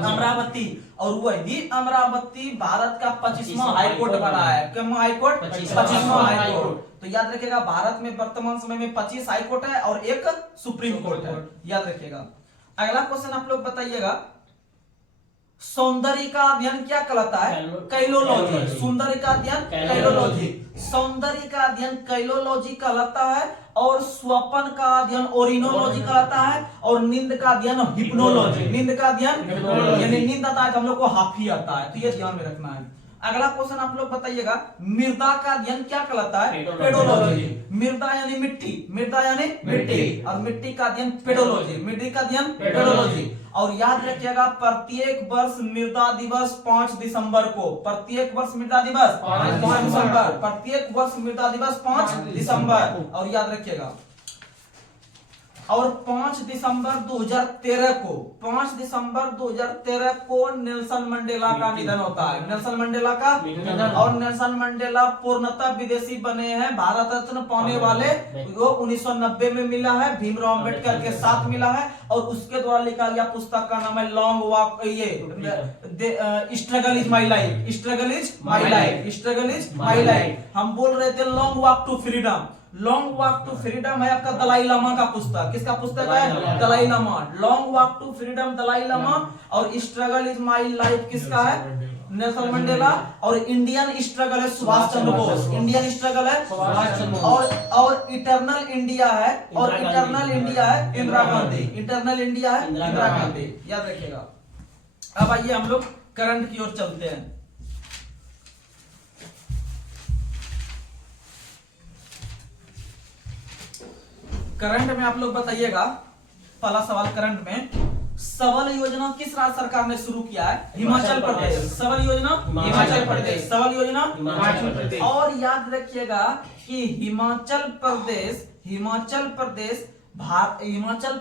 अमरावती। और वही अमरावती भारत का 25वां हाईकोर्ट बना है। क्या हाईकोर्ट? 25वां हाईकोर्ट। तो याद रखिएगा, भारत में वर्तमान समय में 25 हाईकोर्ट है और एक सुप्रीम कोर्ट है, याद रखिएगा। अगला क्वेश्चन आप लोग बताइएगा, सौंदर्य का अध्ययन क्या कहलाता है? कैलोलॉजी। सौंदर्य का अध्ययन कैलोलॉजी। सौंदर्य का अध्ययन कैलोलॉजी कहलाता है, और स्वपन का अध्ययन ओरिनोलॉजी कहलाता है, और नींद का अध्ययन हिप्नोलॉजी। नींद का अध्ययन, यानी नींद आता है तो हम लोग को हाफी आता है, तो ये ध्यान में रखना है। अगला क्वेश्चन आप लोग बताइएगा, मृदा का अध्ययन क्या कहलाता है? पेडोलॉजी। मृदा यानी मिट्टी, मृदा यानी मिट्टी, और मिट्टी का अध्ययन पेडोलॉजी, मिट्टी का अध्ययन पेडोलॉजी। और याद रखिएगा, प्रत्येक वर्ष मृदा दिवस 5 दिसंबर को, प्रत्येक वर्ष मृदा दिवस 5 दिसंबर, प्रत्येक वर्ष मृदा दिवस 5 दिसंबर। और याद रखिएगा, और 5 दिसंबर 2013 को नेल्सन मंडेला का निधन होता है। नेल्सन मंडेला का और नेल्सन मंडेला पूर्णतः विदेशी बने हैं। भारत रत्न पाने वाले वो 1990 में मिला है, भीमराव अंबेडकर के साथ मिला है और उसके द्वारा लिखा गया पुस्तक का नाम है लॉन्ग वॉक, ये struggle is my life, struggle is my life, struggle is my life. हम बोल रहे थे long walk to freedom. Long walk to freedom है आपका दलाई लामा का पुस्तक। किसका पुस्तक है? Dalai Lama. Long walk to freedom Dalai Lama और स्ट्रगल इज माई लाइफ किसका है? Nelson Mandela. और इंडियन स्ट्रगल है सुभाष चंद्र बोस। इंडियन स्ट्रगल है सुभाष चंद्र बोस। और इटरनल इंडिया है, और इटरनल इंडिया है इंदिरा गांधी। इटरनल इंडिया है इंदिरा गांधी, याद रखिएगा। अब आइए हम लोग करंट की ओर चलते हैं। करंट में आप लोग बताइएगा, पहला सवाल करंट में, सबल योजना किस राज्य सरकार ने शुरू किया है? हिमाचल प्रदेश। सबल योजना हिमाचल प्रदेश। सबल योजना हिमाचल प्रदेश। और याद रखिएगा कि हिमाचल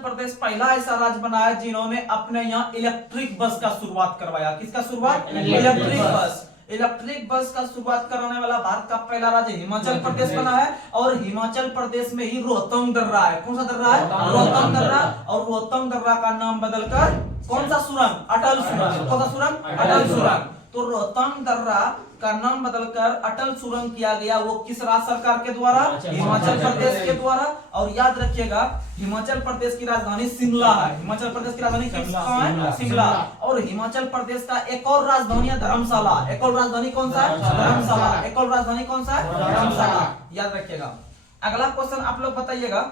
प्रदेश पहला ऐसा राज्य बना है जिन्होंने अपने यहाँ इलेक्ट्रिक बस का शुरुआत करवाया। किसका शुरुआत? Electric bus. इलेक्ट्रिक बस का शुरुआत कराने वाला भारत का पहला राज्य हिमाचल प्रदेश बना है। और हिमाचल प्रदेश में ही रोहतांग दर्रा है। कौन सा दर्रा है? रोहतांग दर्रा। और रोहतांग दर्रा का नाम बदलकर कौन सा सुरंग? अटल सुरंग। कौन सा सुरंग? अटल सुरंग। तो रोहतांग दर्रा का नाम बदलकर अटल सुरंग किया गया। वो किस राज्य सरकार के द्वारा? हिमाचल प्रदेश के द्वारा। और याद रखिएगा हिमाचल प्रदेश की राजधानी शिमला है। हिमाचल प्रदेश की राजधानी कहाँ है? शिमला। और हिमाचल प्रदेश का एक और राजधानी है धर्मशाला। एक और राजधानी कौन सा है? धर्मशाला। एक और राजधानी कौन सा है? धर्मशाला, याद रखिएगा। अगला क्वेश्चन आप लोग बताइएगा,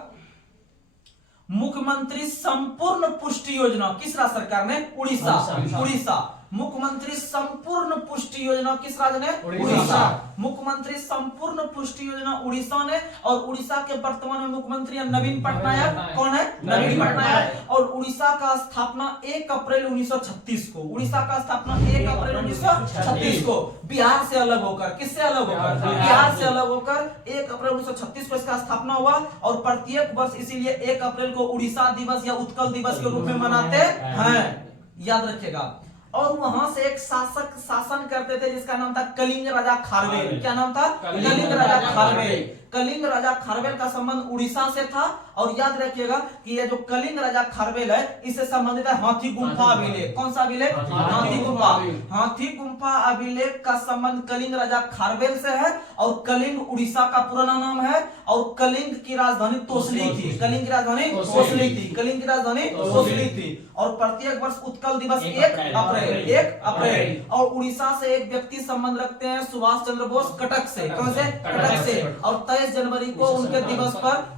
मुख्यमंत्री संपूर्ण पुष्टि योजना किस राज्य सरकार ने? उड़ीसा। उड़ीसा। मुख्यमंत्री संपूर्ण पुष्टि योजना किस राज्य ने? उड़ीसा। मुख्यमंत्री संपूर्ण पुष्टि योजना उड़ीसा ने। और उड़ीसा के वर्तमान में मुख्यमंत्री नवीन पटनायक। कौन है? नवीन पटनायक। और उड़ीसा का स्थापना 1 अप्रैल 1936 को। उड़ीसा का स्थापना 1 अप्रैल 1936 को बिहार से अलग होकर। किससे अलग होकर? बिहार से अलग होकर 1 अप्रैल 1936 को इसका स्थापना हुआ। और प्रत्येक वर्ष इसीलिए 1 अप्रैल को उड़ीसा दिवस या उत्कल दिवस के रूप में मनाते हैं, याद रखिएगा। और वहां से एक शासक शासन करते थे जिसका नाम था कलिंग राजा खारवेल। क्या नाम था? कलिंग राजा खारवेल। कलिंग राजा खारवेल का संबंध उड़ीसा से था। और याद रखिएगा कि ये जो कलिंग राजा खारवेल है इससे संबंधित है हाथी गुम्फा अभिलेख। कौन सा अभिलेख? हाथी गुम्फा। हाथी गुम्फा अभिलेख का संबंध कलिंग राजा खारवेल से है। और कलिंग उड़ीसा का पुराना नाम है। और कलिंग की राजधानी तोसली थी। कलिंग की राजधानी तोसली थी। कलिंग की राजधानी तोसली थी। और प्रत्येक वर्ष उत्कल दिवस 1 अप्रैल। और उड़ीसा से एक व्यक्ति संबंध रखते हैं सुभाष चंद्र बोस, कटक से। कौन से? कटक से। और 23 जनवरी को उनके दिवस पर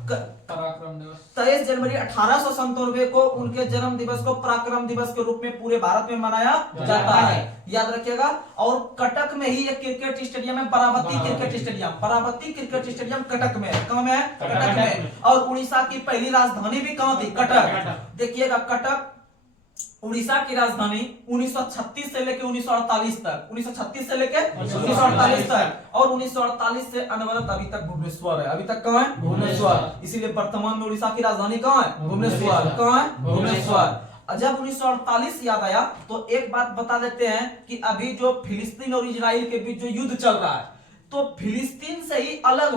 23 जनवरी 1897 को उनके जन्म दिवस को पराक्रम दिवस के रूप में पूरे भारत में मनाया जाता है, याद रखिएगा। और कटक में ही एक क्रिकेट स्टेडियम है, Barabati cricket stadium. Barabati cricket stadium Cuttack में है। कहाँ में है? कटक में। और उड़ीसा की पहली राजधानी भी कहाँ थी? कटक। देखिएगा कटक उड़ीसा की राजधानी 1936 से लेकर 1948 तक। 1936 से लेकर 1948 तक। और 1948 से अनवरत अभी तक भुवनेश्वर है। अभी तक कहाँ है? भुवनेश्वर। इसीलिए वर्तमान में उड़ीसा की राजधानी कहाँ है? भुवनेश्वर। कहाँ है? भुवनेश्वर। जब 1948 याद आया तो एक बात बता देते हैं कि अभी जो फिलिस्तीन और इजराइल के बीच जो युद्ध चल रहा है, तो फिलिस्तीन से ही अलग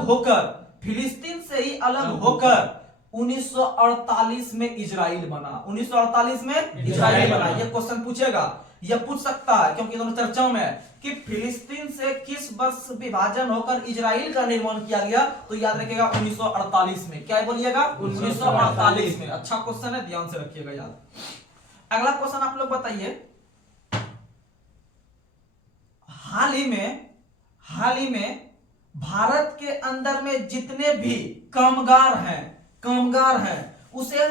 होकर 1948 में इजराइल बना। 1948 में इजराइल बना। ये क्वेश्चन पूछेगा, यह पूछ सकता है क्योंकि दोनों चर्चाओं में है कि फिलिस्तीन से किस वर्ष विभाजन होकर इजराइल का निर्माण किया गया। तो याद रखिएगा 1948 में। क्या बोलिएगा? 1948 में। अच्छा क्वेश्चन है, ध्यान से रखिएगा याद। अगला क्वेश्चन आप लोग बताइए, हाल ही में भारत के अंदर में जितने भी कामगार हैं उसे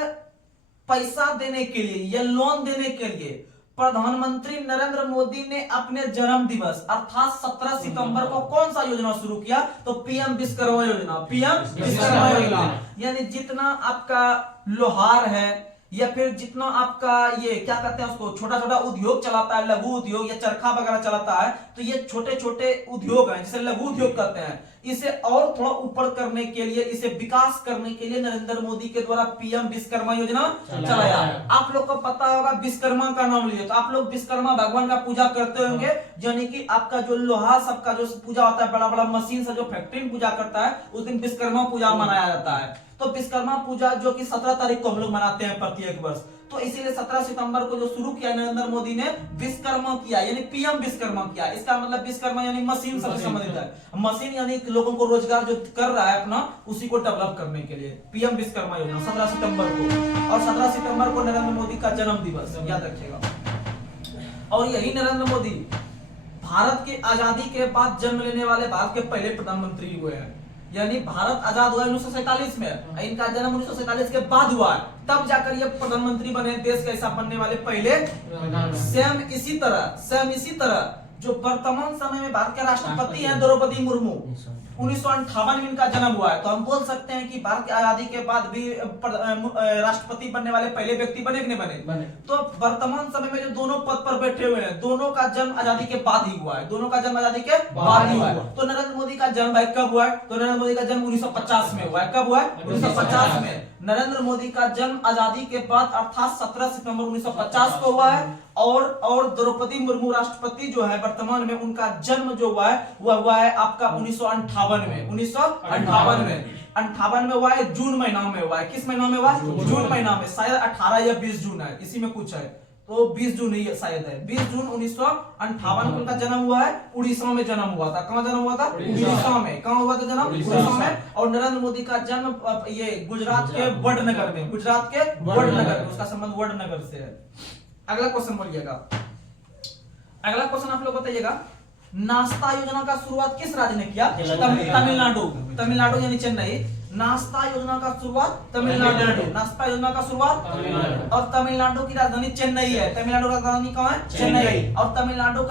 पैसा देने के लिए या लोन देने के लिए प्रधानमंत्री नरेंद्र मोदी ने अपने जन्म दिवस अर्थात 17 सितंबर को कौन सा योजना शुरू किया? तो पीएम विश्वकर्मा योजना। पीएम विश्वकर्मा योजना। यानी जितना आपका लोहार है या फिर जितना आपका ये क्या कहते हैं उसको छोटा छोटा उद्योग चलाता है, लघु उद्योग या चरखा वगैरह चलाता है, तो ये छोटे छोटे उद्योग हैं जिसे लघु उद्योग कहते हैं, इसे और थोड़ा ऊपर करने के लिए, इसे विकास करने के लिए नरेंद्र मोदी के द्वारा पीएम विश्वकर्मा योजना चलाया। आप लोग को पता होगा विश्वकर्मा का नाम लिए तो आप लोग विश्वकर्मा भगवान का पूजा करते होंगे, यानी कि आपका जो लोहा सबका जो पूजा होता है, बड़ा बड़ा मशीन से जो फैक्ट्री में पूजा करता है, उस दिन विश्वकर्मा पूजा मनाया जाता है। तो विश्वकर्मा पूजा जो कि 17 तारीख को हम लोग मनाते हैं प्रत्येक वर्ष, तो इसीलिए 17 सितंबर को जो शुरू किया नरेंद्र मोदी ने विश्वकर्मा किया, यानी पीएम विश्वकर्मा किया। इसका मतलब विश्वकर्मा यानी मशीन से संबंधित है, मशीन यानी लोगों को रोजगार जो कर रहा है अपना, उसी को डेवलप करने के लिए पीएम विश्वकर्मा योजना 17 सितंबर को। और 17 सितंबर को नरेंद्र मोदी का जन्म दिवस याद रखिएगा। और यही नरेंद्र मोदी भारत की आजादी के बाद जन्म लेने वाले भारत के पहले प्रधानमंत्री हुए हैं, यानी भारत आजाद हुआ 1947 में, इनका जन्म 1947 के बाद हुआ है, तब जाकर ये प्रधानमंत्री बने, देश का हिस्सा बनने वाले पहले। सेम इसी तरह जो वर्तमान समय में भारत के राष्ट्रपति हैं द्रौपदी मुर्मू, 1958 में इनका जन्म हुआ है, तो हम बोल सकते हैं कि भारत की आजादी के बाद भी राष्ट्रपति बनने वाले पहले व्यक्ति बने कि नहीं बने? तो वर्तमान समय में जो दोनों पद पर बैठे हुए हैं, दोनों का जन्म आजादी के बाद ही हुआ है, दोनों का जन्म आजादी के बाद ही हुआ है। तो नरेंद्र मोदी का जन्म भाई कब हुआ है? तो नरेंद्र मोदी का जन्म 1950 में हुआ है। कब हुआ है? 1950 में। नरेंद्र मोदी का जन्म आजादी के बाद अर्थात 17 सितंबर 1950 को हुआ है। और द्रौपदी मुर्मू राष्ट्रपति जो है वर्तमान में, उनका जन्म जो हुआ है वह हुआ है आपका 1958 में। 1958 में हुआ है, जून महीना में हुआ है। किस महीना में हुआ? जून महीना में, शायद 18 या 20 जून है, इसी में कुछ है, तो 20 जून ही शायद है। 20 जून 1958 को उनका जन्म हुआ है। उड़ीसा में जन्म हुआ था। कहाँ जन्म हुआ था? उड़ीसा में। कहाँ हुआ था जन्म? उड़ीसा में। और नरेंद्र मोदी का जन्म ये गुजरात के वडनगर में, गुजरात के वडनगर में, उसका संबंध वडनगर से है। अगला क्वेश्चन बोलिएगा। अगला क्वेश्चन आप लोग बताइएगा, नाश्ता योजना का शुरुआत किस राज्य ने किया? तमिलनाडु यानी चेन्नई। नाश्ता योजना का शुरुआत तमिलनाडु। नाश्ता योजना का शुरुआत और तमिलनाडु की राजधानी चेन्नई है। तमिलनाडु का राजधानी कहाँ है? चेन्नई। और तमिलनाडु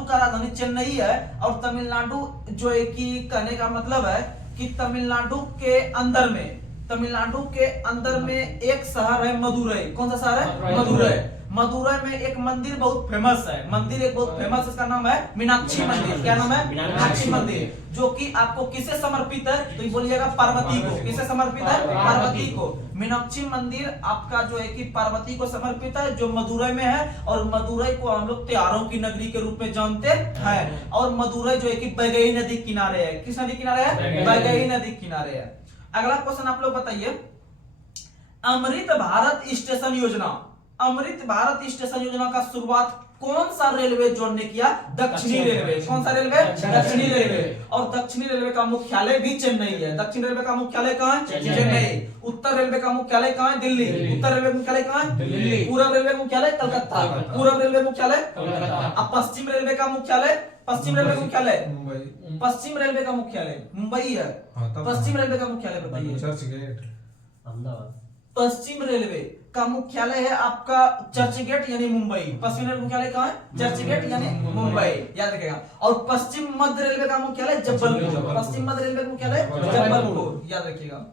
का राजधानी चेन्नई है। और तमिलनाडु जो है कि कहने का मतलब है कि तमिलनाडु के अंदर में एक शहर है मदुरई। कौन सा शहर है? मदुरई। मदुरई में एक मंदिर बहुत फेमस है, इसका नाम है मीनाक्षी मंदिर। क्या नाम है? मीनाक्षी मंदिर, जो कि आपको किसे समर्पित है? तो ये बोलिएगा पार्वती को। किसे समर्पित है? पार्वती को। मीनाक्षी मंदिर आपका जो है कि पार्वती को समर्पित है, जो मदुरई में है। और मदुरई को हम लोग त्योहारों की नगरी के रूप में जानते हैं। और मदुरई जो है कि वैगई नदी किनारे है। किस नदी किनारे है? वैगई नदी किनारे है। अगला क्वेश्चन आप लोग बताइए, अमृत भारत स्टेशन योजना का शुरुआत कौन सा रेलवे जोन ने किया? दक्षिणी रेलवे। कौन सा रेलवे? दक्षिणी रेलवे। और दक्षिणी रेलवे का मुख्यालय भी चेन्नई है। दक्षिण रेलवे का मुख्यालय कहाँ है? चेन्नई। उत्तर रेलवे का मुख्यालय कहाँ है? दिल्ली। उत्तर रेलवे मुख्यालय कहाँ है? दिल्ली। पूर्व रेलवे मुख्यालय कलकत्ता। पूर्व रेलवे मुख्यालय कलकत्ता। अब पश्चिम रेलवे का मुख्यालय पश्चिम रेलवे का मुख्यालय मुंबई है। पश्चिम रेलवे का मुख्यालय बताइए। अहमदाबाद। पश्चिम रेलवे का मुख्यालय है आपका चर्चगेट यानी मुंबई। पश्चिम रेलवे मुख्यालय कहाँ है? चर्चगेट यानी मुंबई, याद रखेगा। और पश्चिम मध्य रेलवे का मुख्यालय जबलपुर। पश्चिम मध्य रेलवे का मुख्यालय जबलपुर, याद रखिएगा।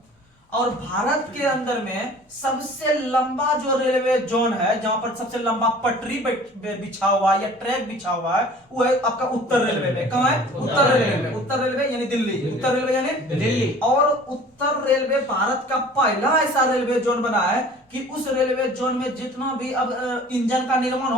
और भारत के अंदर में सबसे लंबा जो रेलवे जोन है, जहां पर सबसे लंबा पटरी बिछा हुआ है या ट्रैक बिछा हुआ है, वो है आपका उत्तर रेलवे में। कहाँ है? उत्तर रेलवे में। उत्तर रेलवे यानी दिल्ली। उत्तर रेलवे यानी दिल्ली। और उत्तर रेलवे भारत का पहला ऐसा रेलवे जोन बना है कि उस रेलवे जोन में जितना भी अब इंजन का निर्माण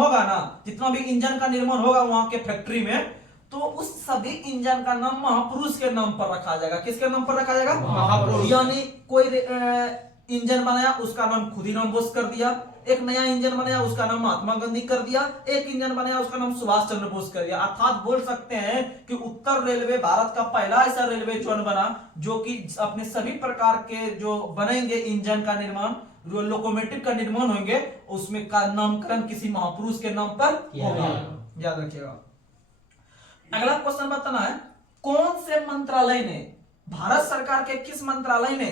होगा वहां के फैक्ट्री में, तो उस सभी इंजन का नाम महापुरुष के नाम पर रखा जाएगा। किसके नाम पर रखा जाएगा? महापुरुष। यानी कोई इंजन बनाया, उसका नाम खुद ही नाम बोस कर दिया। एक नया इंजन बनाया, उसका नाम महात्मा गांधी कर दिया। एक इंजन बनाया, उसका नाम सुभाष चंद्र बोस कर दिया। अर्थात बोल सकते हैं कि उत्तर रेलवे भारत का पहला ऐसा रेलवे जोन बना जो कि अपने सभी प्रकार के जो बनेंगे इंजन का निर्माण, जो लोकोमोटिव का निर्माण होंगे, उसमें का नामकरण किसी महापुरुष के नाम पर होगा, याद रखिएगा। अगला क्वेश्चन बताना है, कौन से मंत्रालय ने, भारत सरकार के किस मंत्रालय ने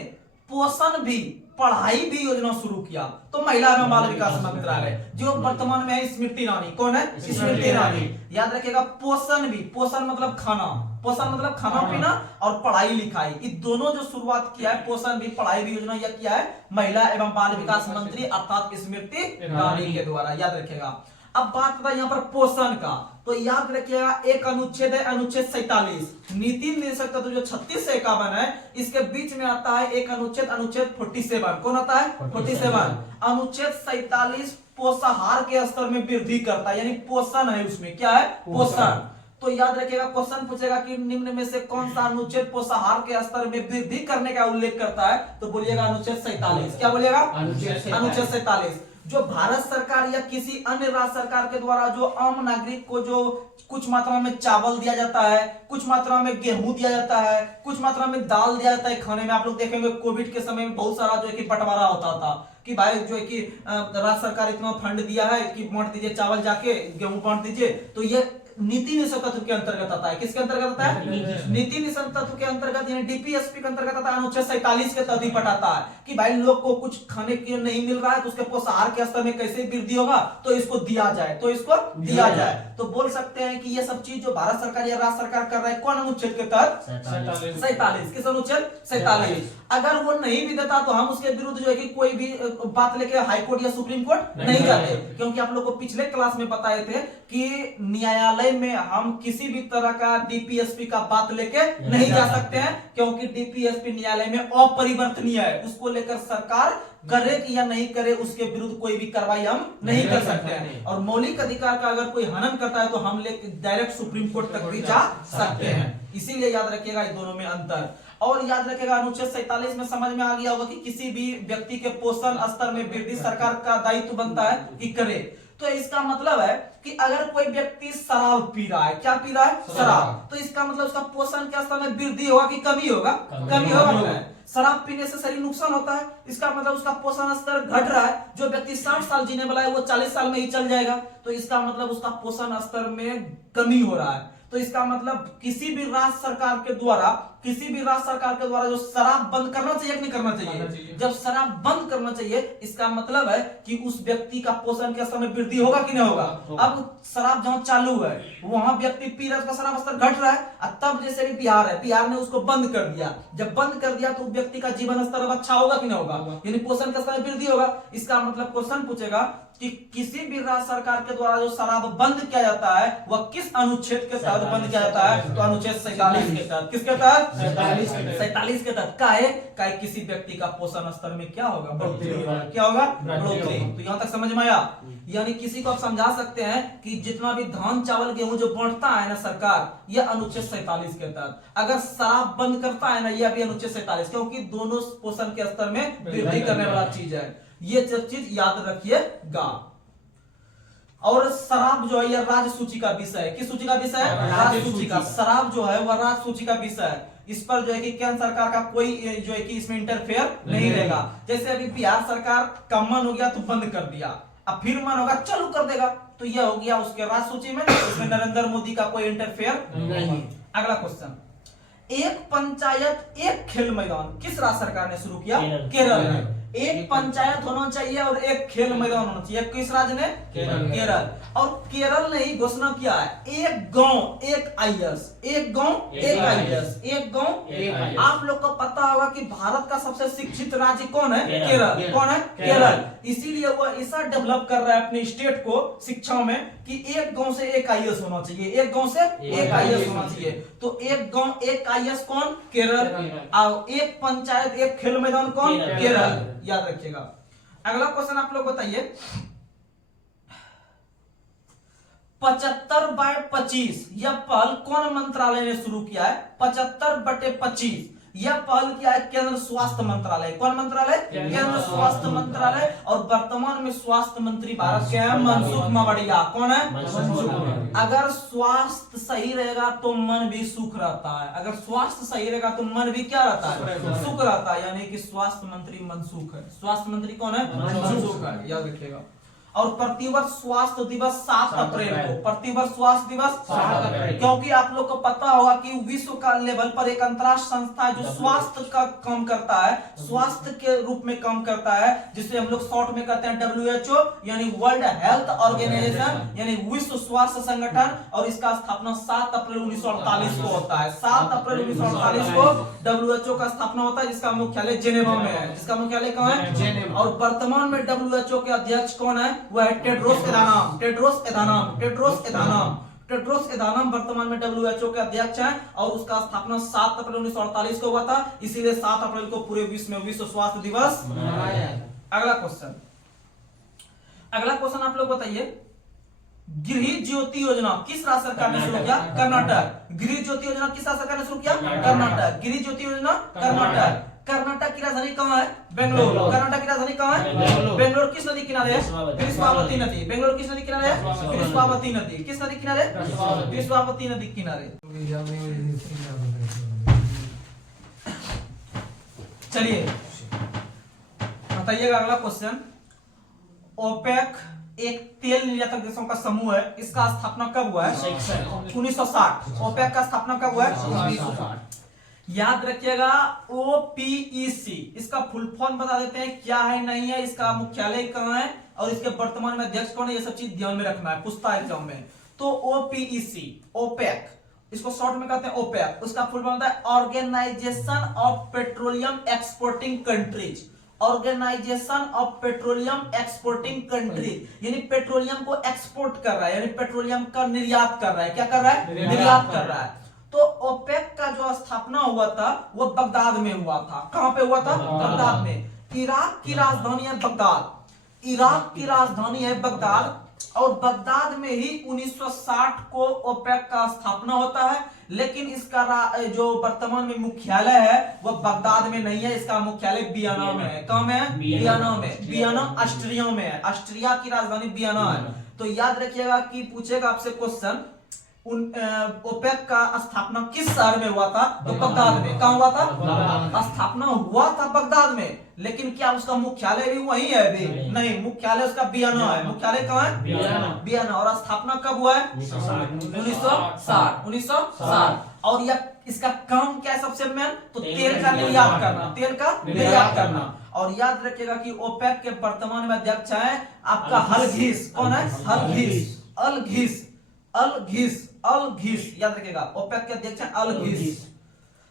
पोषण भी पढ़ाई भी योजना शुरू किया। तो महिला एवं बाल विकास मंत्रालय जो वर्तमान में है स्मृति ईरानी। कौन है? स्मृति ईरानी। याद रखिएगा पोषण भी, पोषण मतलब खाना, पोषण मतलब खाना पीना और पढ़ाई लिखाई, ये दोनों जो शुरुआत किया है पोषण भी पढ़ाई भी योजना यह किया है महिला एवं बाल विकास मंत्री अर्थात स्मृति ईरानी के द्वारा। याद रखिएगा। अब बात आता है यहाँ पर पोषण का, तो याद रखिएगा एक अनुच्छेद है अनुच्छेद 47 नीति निर्देशक तत्व जो 36 से 51 है, इसके बीच में आता है एक अनुच्छेद अनुच्छेद 47। कौन आता है? 47। अनुच्छेद 47 पोषाहार के स्तर में वृद्धि करता है, यानी पोषण है उसमें। क्या है? पोषण। तो याद रखिएगा क्वेश्चन पूछेगा कि निम्न में से कौन सा अनुच्छेद पोषाहार के स्तर में वृद्धि करने का उल्लेख करता है, तो बोलिएगा अनुच्छेद 47। क्या बोलिएगा? अनुच्छेद 47। जो भारत सरकार या किसी अन्य राज्य सरकार के द्वारा जो आम नागरिक को जो कुछ मात्रा में चावल दिया जाता है, कुछ मात्रा में गेहूं दिया जाता है, कुछ मात्रा में दाल दिया जाता है खाने में। आप लोग देखेंगे कोविड के समय में बहुत सारा जो है कि बंटवारा होता था कि भाई जो है कि राज्य सरकार इतना फंड दिया है कि बांट दीजिए चावल, जाके गेहूं बांट दीजिए। तो ये नीति निषेध तत्व के अंतर्गत आता है। किसके अंतर्गत आता है? नीति निषेध तत्व के अंतर्गत, यानी डीपीएसपी के अंतर्गत आता है। अनुच्छेद 47 के तहत ही पटाता है कि भाई लोग को कुछ खाने के नहीं मिल रहा है तो उसके पोषाहार के स्तर में कैसे वृद्धि होगा, तो इसको दिया जाए, तो इसको दिया जाए। तो बोल सकते हैं कि ये सब चीज जो भारत सरकार या राज्य सरकार कर रहा है कौन अनुच्छेद के तहत? 47। किस अनुच्छेद? 47। अगर वो नहीं भी देता तो हम उसके विरुद्ध जो है कि कोई भी बात लेके हाईकोर्ट या सुप्रीम कोर्ट नहीं जाते, क्योंकि आप लोग को पिछले क्लास में बताए थे कि न्यायालय में हम किसी भी तरह का डीपीएसपी का बात लेके नहीं जा सकते हैं, क्योंकि डीपीएसपी न्यायालय में अपरिवर्तनीय है। उसको लेकर सरकार करे कि या नहीं करे उसके विरुद्ध कोई भी कार्रवाई हम नहीं कर सकते हैं। और मौलिक अधिकार का अगर कोई हनन करता है तो हम डायरेक्ट सुप्रीम कोर्ट तक भी जा सकते हैं। इसीलिए याद रखिएगा इन दोनों में अंतर। और याद रखिएगा अनुच्छेद 47 में समझ में आ गया होगा कि किसी भी व्यक्ति के पोषण स्तर में वृद्धि सरकार का दायित्व बनता है कि करे। तो इसका मतलब है कि अगर कोई व्यक्ति शराब पी रहा है, क्या पी रहा है? शराब, तो इसका मतलब उसका पोषण के स्तर में वृद्धि होगा कि कमी होगा? कमी होगा। शराब पीने से शरीर नुकसान होता है, इसका मतलब उसका पोषण स्तर घट रहा है। जो व्यक्ति 60 साल जीने वाला है वो 40 साल में ही चल जाएगा, तो इसका मतलब उसका पोषण स्तर में कमी हो रहा है। तो इसका मतलब किसी भी राज्य सरकार के द्वारा जो शराब बंद करना चाहिए कि नहीं करना चाहिए? जब शराब बंद करना चाहिए इसका मतलब है कि उस व्यक्ति का पोषण के स्तर में वृद्धि होगा कि नहीं होगा? अब शराब जहां चालू है वहां व्यक्ति पी रहा है, उसका शराब स्तर घट रहा है। तब जैसे भी बिहार है, बिहार ने उसको बंद कर दिया। जब बंद कर दिया तो व्यक्ति का जीवन स्तर अब अच्छा होगा कि नहीं होगा? यानी पोषण का स्तर में वृद्धि होगा। इसका मतलब क्वेश्चन पूछेगा कि किसी भी राज्य सरकार के द्वारा जो शराब बंद किया जाता है वह किस अनुच्छेद के तहत बंद किया जाता है? तो अनुच्छेद 47 के तहत। किसके तहत? 47 के तहत। काहे किसी व्यक्ति का पोषण स्तर में क्या होगा? बढ़ोतरी होगा। क्या होगा? बढ़ोतरी। तो यहां तक समझ में आया? यानी किसी को आप समझा सकते हैं कि जितना भी धान चावल गेहूं जो बांटता है ना सरकार, यह अनुच्छेद 47 के तहत। अगर शराब बंद करता है ना, यह भी अनुच्छेद 47, क्योंकि दोनों पोषण के स्तर में वृद्धि करने वाला चीज है। ये सब चीज याद रखिएगा। और शराब जो है यह राज्य सूची का विषय है। किस सूची का विषय है? राज्य सूची का। शराब जो है वह राज्य सूची का विषय है। इस पर जो है कि केंद्र सरकार का कोई जो है कि इसमें इंटरफेयर नहीं रहेगा। जैसे अभी बिहार सरकार का मन हो गया तो बंद कर दिया, अब फिर मन होगा चालू कर देगा, तो यह हो गया उसके राज्य सूची में। इसमें नरेंद्र मोदी का कोई इंटरफेयर नहीं। अगला क्वेश्चन, एक पंचायत एक खेल मैदान किस राज्य सरकार ने शुरू किया? केरल ने। एक पंचायत होना चाहिए और एक खेल मैदान होना चाहिए। किस राज्य ने? केरल। और केरल ने ही घोषणा किया है एक गांव एक आईएएस, एक गांव एक आईएएस, एक गांव एक आईएएस। आप लोग को पता होगा कि भारत का सबसे शिक्षित राज्य कौन है? केरल। कौन है? केरल। इसीलिए वो ऐसा डेवलप कर रहा है अपने स्टेट को शिक्षा में कि एक गांव से एक आईएएस होना चाहिए, एक गांव से एक आईएएस होना चाहिए। तो एक गांव एक आईएएस कौन? केरल। और एक पंचायत एक खेल मैदान कौन? केरल। याद रखिएगा। अगला क्वेश्चन आप लोग बताइए, 75/25 यह पहल कौन मंत्रालय ने शुरू किया है? 75/25 यह पहल किया है केंद्र स्वास्थ्य मंत्रालय। कौन मंत्रालय? केंद्र स्वास्थ्य मंत्रालय। और वर्तमान में स्वास्थ्य मंत्री भारत के हैं मनसुख मांडविया। कौन है? मनसुख। अगर स्वास्थ्य सही रहेगा तो मन भी सुख रहता है। अगर स्वास्थ्य सही रहेगा तो मन भी क्या रहता है? सुख रहता है। यानी कि स्वास्थ्य मंत्री मनसुख है। स्वास्थ्य मंत्री कौन है? मनसुख है। याद रखिएगा। और प्रतिवर्ष स्वास्थ्य दिवस 7 अप्रैल को, प्रतिवर्ष स्वास्थ्य दिवस 7 अप्रैल, क्योंकि आप लोग को पता होगा कि विश्व का लेवल पर एक अंतरराष्ट्रीय संस्था है जो स्वास्थ्य का काम करता है, स्वास्थ्य के रूप में काम करता है, जिसे हम लोग शॉर्ट में कहते हैं WHO यानी वर्ल्ड हेल्थ ऑर्गेनाइजेशन यानी विश्व स्वास्थ्य संगठन। और इसका स्थापना 7 अप्रैल 1948 को होता है। 7 अप्रैल 1948 को WHO का स्थापना होता है, जिसका मुख्यालय जेनेवा में है। जिसका मुख्यालय कहाँ है? जेनेवा। और वर्तमान में WHO के अध्यक्ष कौन है? वह है टेड्रोस एधानम। टेड्रोस एधानम, टेड्रोस एधानम, टेड्रोस एधानम वर्तमान में WHO के अध्यक्ष हैं। और उसका स्थापना 7 अप्रैल 1948 को हुआ था, इसीलिए 7 अप्रैल को पूरे विश्व में विश्व स्वास्थ्य दिवस मनाया जाता है। अगला क्वेश्चन, अगला क्वेश्चन आप लोग बताइए, गृह ज्योति योजना किस राज्य सरकार ने शुरू किया? कर्नाटक। गृह ज्योति योजना किस राज्य सरकार ने शुरू किया? कर्नाटक। गृह ज्योति योजना कर्नाटक। कर्नाटक की राजधानी कहाँ है? बेंगलोर। कर्नाटक की राजधानी कहाँ है? बेंगलोर। किस नदी किनारे है? कृष्णावती नदी। बेंगलोर किस नदी किनारे है? कृष्णावती नदी। किस नदी किनारे? कृष्णावती नदी किनारे। चलिए बताइएगा अगला क्वेश्चन, ओपेक एक तेल निर्यातक देशों का समूह है, इसका स्थापना कब हुआ है? 1960। ओपेक का स्थापना कब हुआ है? 1960। याद रखिएगा OPEC, इसका फुल फॉर्म बता देते हैं क्या है नहीं है, इसका मुख्यालय कहाँ है और इसके वर्तमान में अध्यक्ष कौन है, ये सब चीज ध्यान में रखना है पूछता है एग्जाम में। तो OPEC, ओपेक, इसको शॉर्ट में कहते हैं ओपेक, उसका फुल फॉर्म होता है organisation of petroleum exporting countries. Organisation of petroleum exporting countries यानी पेट्रोलियम को एक्सपोर्ट कर रहा है, यानी पेट्रोलियम का निर्यात कर रहा है। क्या कर रहा है? निर्यात कर रहा है। तो ओपेक का जो स्थापना हुआ था वो बगदाद में हुआ था। कहां पे हुआ था? बगदाद में। इराक की राजधानी है बगदाद। इराक की राजधानी है बगदाद और बगदाद में ही 1960 को ओपेक का स्थापना होता है। लेकिन इसका जो वर्तमान में मुख्यालय है वह बगदाद में नहीं है, इसका मुख्यालय वियना में है। कहां में है? वियना में। वियना ऑस्ट्रिया में है, ऑस्ट्रिया की राजधानी वियना है। तो याद रखिएगा कि पूछेगा आपसे क्वेश्चन, ओपेक का स्थापना किस शहर में हुआ था? तो बगदाद में। कहां हुआ था? स्थापना हुआ था बगदाद में, लेकिन क्या उसका मुख्यालय भी वही है? अभी नहीं, मुख्यालय उसका वियना है। मुख्यालय कहां है? वियना। और स्थापना कब हुआ है? 1960। और यह इसका काम क्या है सबसे मेन? तो तेल का निर्यात करना, तेल का निर्यात करना। और याद रखिएगा कि ओपेक के वर्तमान में अध्यक्ष है आपका हलघीस। कौन है? हलघीस। अलघीस, अलघीस, अलघीस, याद रखिएगा ओपेक के अध्यक्ष हैं अलघीस।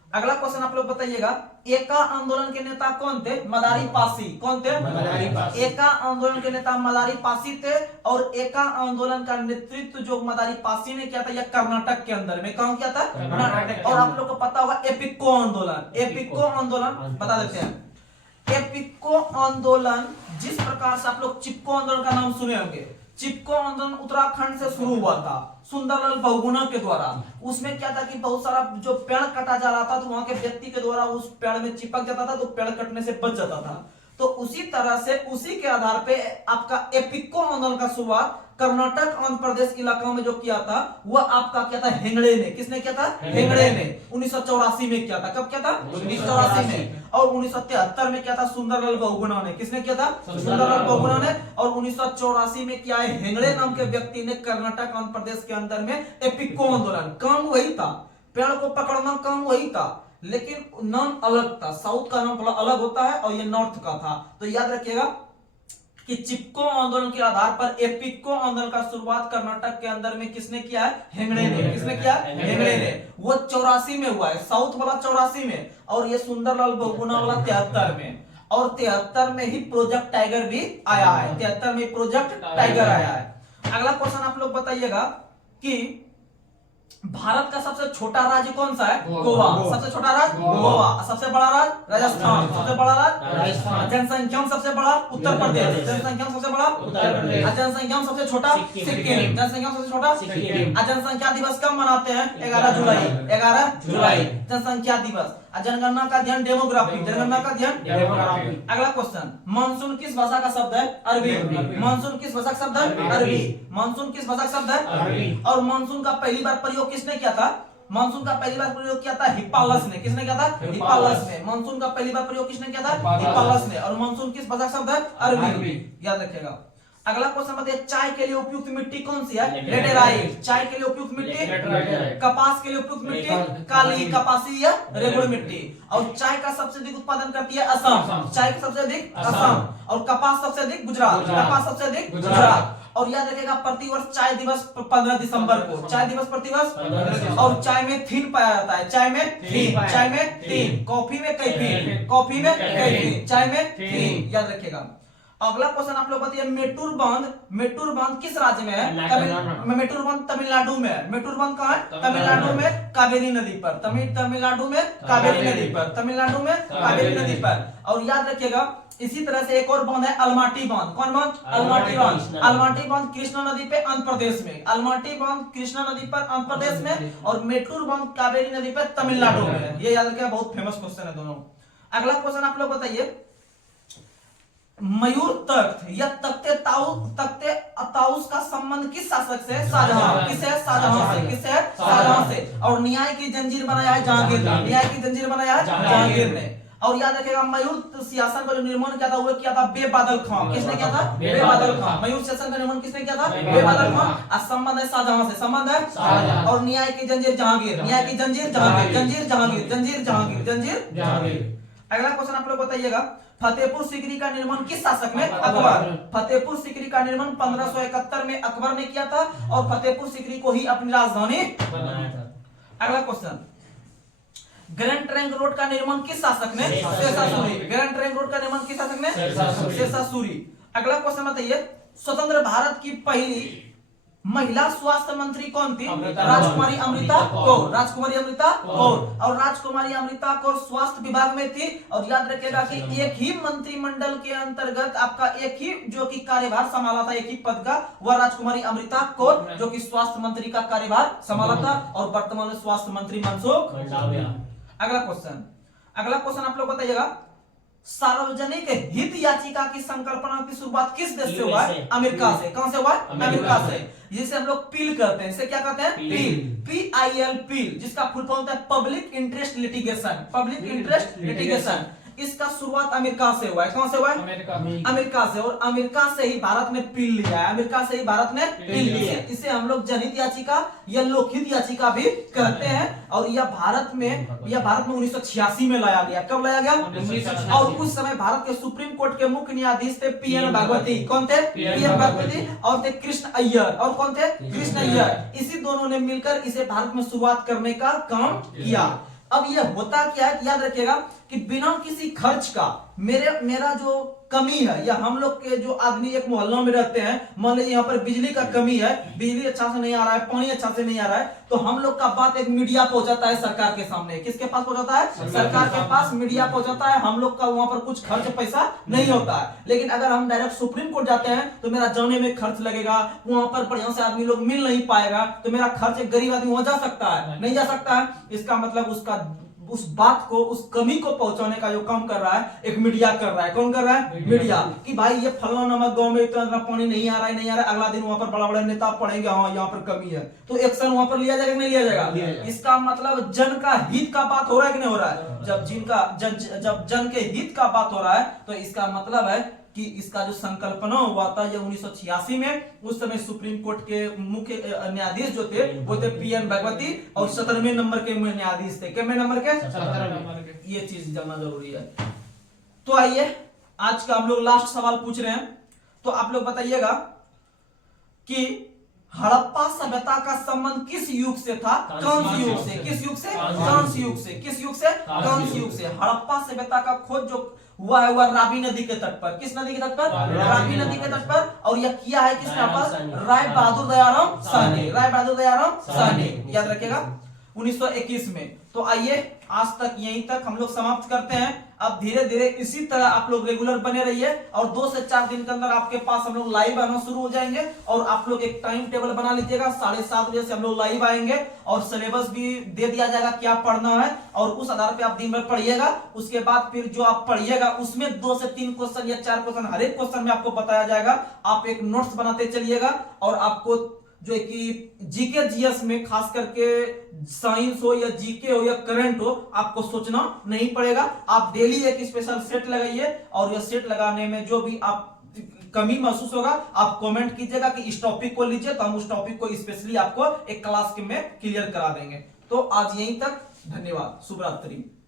अगला क्वेश्चन आप लोग बताइएगा, एका आंदोलन के नेता कौन थे? मदारी पासी। कौन थे? मदारी पासी। एका आंदोलन के नेता मदारी पासी थे। और एका आंदोलन का नेतृत्व जो मदारी पासी ने किया था यह कर्नाटक के अंदर में। कौन किया था? कर्नाटक। और आप लोग को पता होगा एपिको आंदोलन। एपिको आंदोलन बता देते हैं। एपिको आंदोलन जिस प्रकार से आप लोग चिपको आंदोलन का नाम सुने होंगे, चिपको आंदोलन उत्तराखंड से शुरू हुआ था सुंदरलाल बहुगुणा के द्वारा। उसमें क्या था कि बहुत सारा जो पेड़ कटा जा रहा था तो वहां के व्यक्ति के द्वारा उस पेड़ में चिपक जाता था तो पेड़ कटने से बच जाता था। तो उसी तरह से उसी के आधार पे आपका एपिको आंदोलन का शुरुआत कर्नाटक आंध्र प्रदेश इलाकों में जो किया था वह आपका क्या था? हेगड़े ने। किसने किया था? हेगड़े ने 1984 में किया था। कब किया था? 1984 में। और 1973 में किया था सुंदरलाल बहुगुणा ने। किसने किया था? सुंदरलाल बहुगुणा ने। और 1984 में क्या है? हेगड़े नाम के व्यक्ति ने कर्नाटक आंध्र प्रदेश के अंदर में एपिको आंदोलन, काम वही था, पेड़ को पकड़ना काम वही था, लेकिन नाम अलग था। साउथ का नाम थोड़ा अलग होता है और ये नॉर्थ का था। तो याद रखिएगा कि चिपको आंदोलन के आधार पर एपिको आंदोलन का शुरुआत कर्नाटक के अंदर में किसने किया है? हेगड़े ने। किसने किया? हेगड़े ने। वो 84 में हुआ है, साउथ वाला 84 में, और ये सुंदरलाल बहुगुणा वाला 73 में। और 73 में ही प्रोजेक्ट टाइगर भी आया है। 73 में प्रोजेक्ट टाइगर आया है। अगला क्वेश्चन आप लोग बताइएगा कि भारत का सबसे छोटा राज्य कौन सा है? गोवा। सबसे छोटा राज्य गोवा। सबसे बड़ा राज्य राजस्थान। सबसे बड़ा राज्य राजस्थान। जनसंख्या में सबसे बड़ा उत्तर प्रदेश। जनसंख्या में सबसे बड़ा उत्तर प्रदेश। जनसंख्या में सबसे छोटा सिक्किम। जनसंख्या में सबसे छोटा सिक्किम। जनसंख्या दिवस कब मनाते हैं? 11 जुलाई। 11 जुलाई जनसंख्या दिवस। जनगणना का अध्ययन डेमोग्राफी। जनगणना का अध्ययन डेमोग्राफी। अगला क्वेश्चन, मानसून किस भाषा का शब्द है? अरबी। मानसून किस भाषा का शब्द है? अरबी। मानसून किस भाषा का शब्द है? अरबी। और मानसून का पहली बार प्रयोग किसने किया था? मानसून का पहली बार प्रयोग किया था हिप्पालस ने। किसने किया था? हिप्पालस ने। मानसून का पहली बार प्रयोग किसने किया था? हिप्पालस ने। और मानसून किस भाषा का शब्द है? अरबी। याद रखिएगा। अगला क्वेश्चन बताइए, चाय के लिए उपयुक्त मिट्टी कौन सी है? लेटेराइट। चाय के लिए उपयुक्त मिट्टी कपास के लिए उपयुक्त मिट्टी काली कपासी या रेगुलर मिट्टी। और चाय का सबसे अधिक उत्पादन करती है असम। चाय का सबसे अधिक असम। और कपास सबसे अधिक गुजरात। कपास सबसे अधिक गुजरात। और याद रखेगा प्रतिवर्ष चाय दिवस 15 दिसंबर को, चाय दिवस प्रतिवर्ष। और चाय में थीन पाया जाता है, चाय में थीन, चाय में थीन, कॉफी में कैफीन, कॉफी में कैफीन, चाय में थीन, याद रखेगा। अगला क्वेश्चन आप लोग बताइए, मेटूर बांध, मेटूर बांध किस राज्य में है? मेटूर बांध तमिलनाडु में है। मेटूर बांध कहाँ है? तमिलनाडु में कावेरी नदी पर। तमिलनाडु में कावेरी नदी पर, तमिलनाडु में कावेरी नदी पर। और याद रखिएगा इसी तरह से एक और बांध है अलमाटी बांध। कौन बांध? अलमाटी बांध। अलमाटी बांध कृष्णा नदी पे आंध्र प्रदेश में। अलमाटी बांध कृष्णा नदी पर आंध्र प्रदेश में। और मेटूर बांध कावेरी नदी पर तमिलनाडु में। ये याद रखिएगा, बहुत फेमस क्वेश्चन है दोनों। अगला क्वेश्चन आप लोग बताइए, मयूर तख्त या तख्ते ताउस का संबंध किस शासक से? शाहजहां। किसे? शाहजहां से। किसे? शाहजहां से। और न्याय की जंजीर बनाया है जहांगीर ने। न्याय की जंजीर बनाया है जहांगीर ने। और याद रखेगा मयूर शासन का जो निर्माण किया था वो किया था बेबादल खां। किसने किया था? बेबादल खां। मयूर शासन का निर्माण किसने किया था? बेबादल खां। संबंध है शाहजहां से। संबंध है और न्याय की जंजीर जहांगीर। न्याय की जंजीर जहांगीर। जंजीर जहांगीर। जंजीर जहांगीर। जंजीर जहांगीर। अगला क्वेश्चन आप लोग बताइएगा, फतेहपुर सीकरी का निर्माण किस शासक ने? अकबर। फतेहपुर सीकरी का निर्माण 1571 में अकबर ने किया था और फतेहपुर सीकरी को ही अपनी राजधानी बनाया था। अगला क्वेश्चन, ग्रैंड ट्रंक रोड का निर्माण किस शासक ने? Sher Shah Suri. Grand trunk road का निर्माण किस शासक ने? शेरशाह सूरी। अगला क्वेश्चन बताइए, स्वतंत्र भारत की पहली महिला स्वास्थ्य मंत्री कौन थी? राजकुमारी अमृता कौर। राजकुमारी अमृता कौर। और राजकुमारी अमृता कौर स्वास्थ्य विभाग में थी। और याद रखिएगा कि एक ही मंत्रिमंडल के अंतर्गत आपका एक ही जो कि कार्यभार संभाला था, एक ही पद का, वह राजकुमारी अमृता कौर जो कि स्वास्थ्य मंत्री का कार्यभार संभाला था। और वर्तमान में स्वास्थ्य मंत्री मनसुख मंडाविया। अगला क्वेश्चन आप लोग बताइएगा, सार्वजनिक हित याचिका की संकल्पना की शुरुआत किस देश से हुआ है? अमेरिका से। कहां से हुआ? अमेरिका से। जिसे हम लोग पील करते हैं, इसे क्या कहते हैं? पील। PIL पील, जिसका फुल फॉर्म होता है public interest litigation. Public interest litigation. इसका शुरुआत अमेरिका से हुआ है। कहां से हुआ है? अमेरिका से। और अमेरिका से ही भारत ने पील लिया है। अमेरिका से ही भारत ने पील लिया है। इसे हम लोग जनहित याचिका या लोकहित याचिका भी कहते हैं। और यह भारत में 1986 में लाया गया। कब लाया गया? और उस समय भारत के सुप्रीम कोर्ट के मुख्य न्यायाधीश थे PN भागवती। कौन थे? PN भागवती। और थे कृष्ण अय्यर। और कौन थे? कृष्ण अय्यर। इसी दोनों ने मिलकर इसे भारत में शुरुआत करने का काम किया। अब ये होता क्या है, याद रखिएगा कि बिना किसी खर्च का मेरा जो कमी है, या हम लोग के जो आदमी एक मोहल्ला में रहते हैं, मान लीजिए यहाँ पर बिजली का कमी है, बिजली अच्छा से नहीं आ रहा है, पानी अच्छा से नहीं आ रहा है, तो हम लोग का बात एक मीडिया पहुंचाता है सरकार के सामने। किसके पास पहुंचाता है? सरकार के पास मीडिया पहुंचाता है। हम लोग का वहां पर कुछ खर्च पैसा नहीं होता है। लेकिन अगर हम डायरेक्ट सुप्रीम कोर्ट जाते हैं तो मेरा जाने में खर्च लगेगा, वहां पर बढ़िया से आदमी लोग मिल नहीं पाएगा, तो मेरा खर्च एक गरीब आदमी वहां जा सकता है? नहीं जा सकता है। इसका मतलब उस बात को, उस कमी को पहुंचाने का जो काम कर रहा है एक मीडिया कर रहा है। कौन कर रहा है? मीडिया। कि भाई ये फलना नमक गांव में इतना पानी नहीं आ रहा है। अगला दिन वहां पर बड़ा बड़ा नेता पढ़ेंगे, हाँ यहाँ पर कमी है, तो एक्शन वहां पर लिया जाएगा नहीं लिया जाएगा? इसका मतलब जन का हित का बात हो रहा है कि नहीं हो रहा है? जब जन के हित का बात हो रहा है तो इसका मतलब है कि इसका जो संकल्पना हुआ था ये 1986 में, उस समय सुप्रीम कोर्ट के मुख्य न्यायाधीश जो थे वो थे PN भागवती और 17वें नंबर के न्यायाधीश थे। कितने नंबर के? 17वें नंबर के। ये चीज जानना जरूरी है। तो आइए आज का हम लोग लास्ट सवाल पूछ रहे हैं। तो आप लोग बताइएगा कि हड़प्पा सभ्यता का संबंध किस युग से था? कांस्य युग से। किस युग से? कांस्य युग से। किस युग से? कांस्य युग से। हड़प्पा सभ्यता का खोज जो हुआ है वह रावी नदी के तट पर। किस नदी के तट पर? रावी नदी के तट पर। और यह किया है किसने? राय बहादुर दयाराम साहनी। राय बहादुर दयाराम साहनी, याद रखिएगा, 1921 में। तो आइए आज तक यहीं तक हम लोग समाप्त करते हैं। अब धीरे धीरे इसी तरह आप लोग रेगुलर बने रहिए और 2 से 4 दिन के अंदर आपके पास हम लोग लाइव आना शुरू हो जाएंगे। और आप लोग एक टाइम टेबल बना लीजिएगा, 7:30 बजे से हम लोग लाइव आएंगे और सिलेबस भी दे दिया जाएगा क्या पढ़ना है, और उस आधार पे आप दिन भर पढ़िएगा। उसके बाद फिर जो आप पढ़िएगा उसमें 2 से 3 क्वेश्चन या 4 क्वेश्चन हर एक क्वेश्चन में आपको बताया जाएगा। आप एक नोट्स बनाते चलिएगा और आपको जो कि जीके जीएस में खास करके साइंस हो या जीके हो या करंट हो, आपको सोचना नहीं पड़ेगा। आप डेली एक स्पेशल सेट लगाइए और यह सेट लगाने में जो भी आप कमी महसूस होगा, आप कमेंट कीजिएगा कि इस टॉपिक को लीजिए, तो हम उस टॉपिक को स्पेशली आपको एक क्लास में क्लियर करा देंगे। तो आज यहीं तक, धन्यवाद, शुभ रात्रि।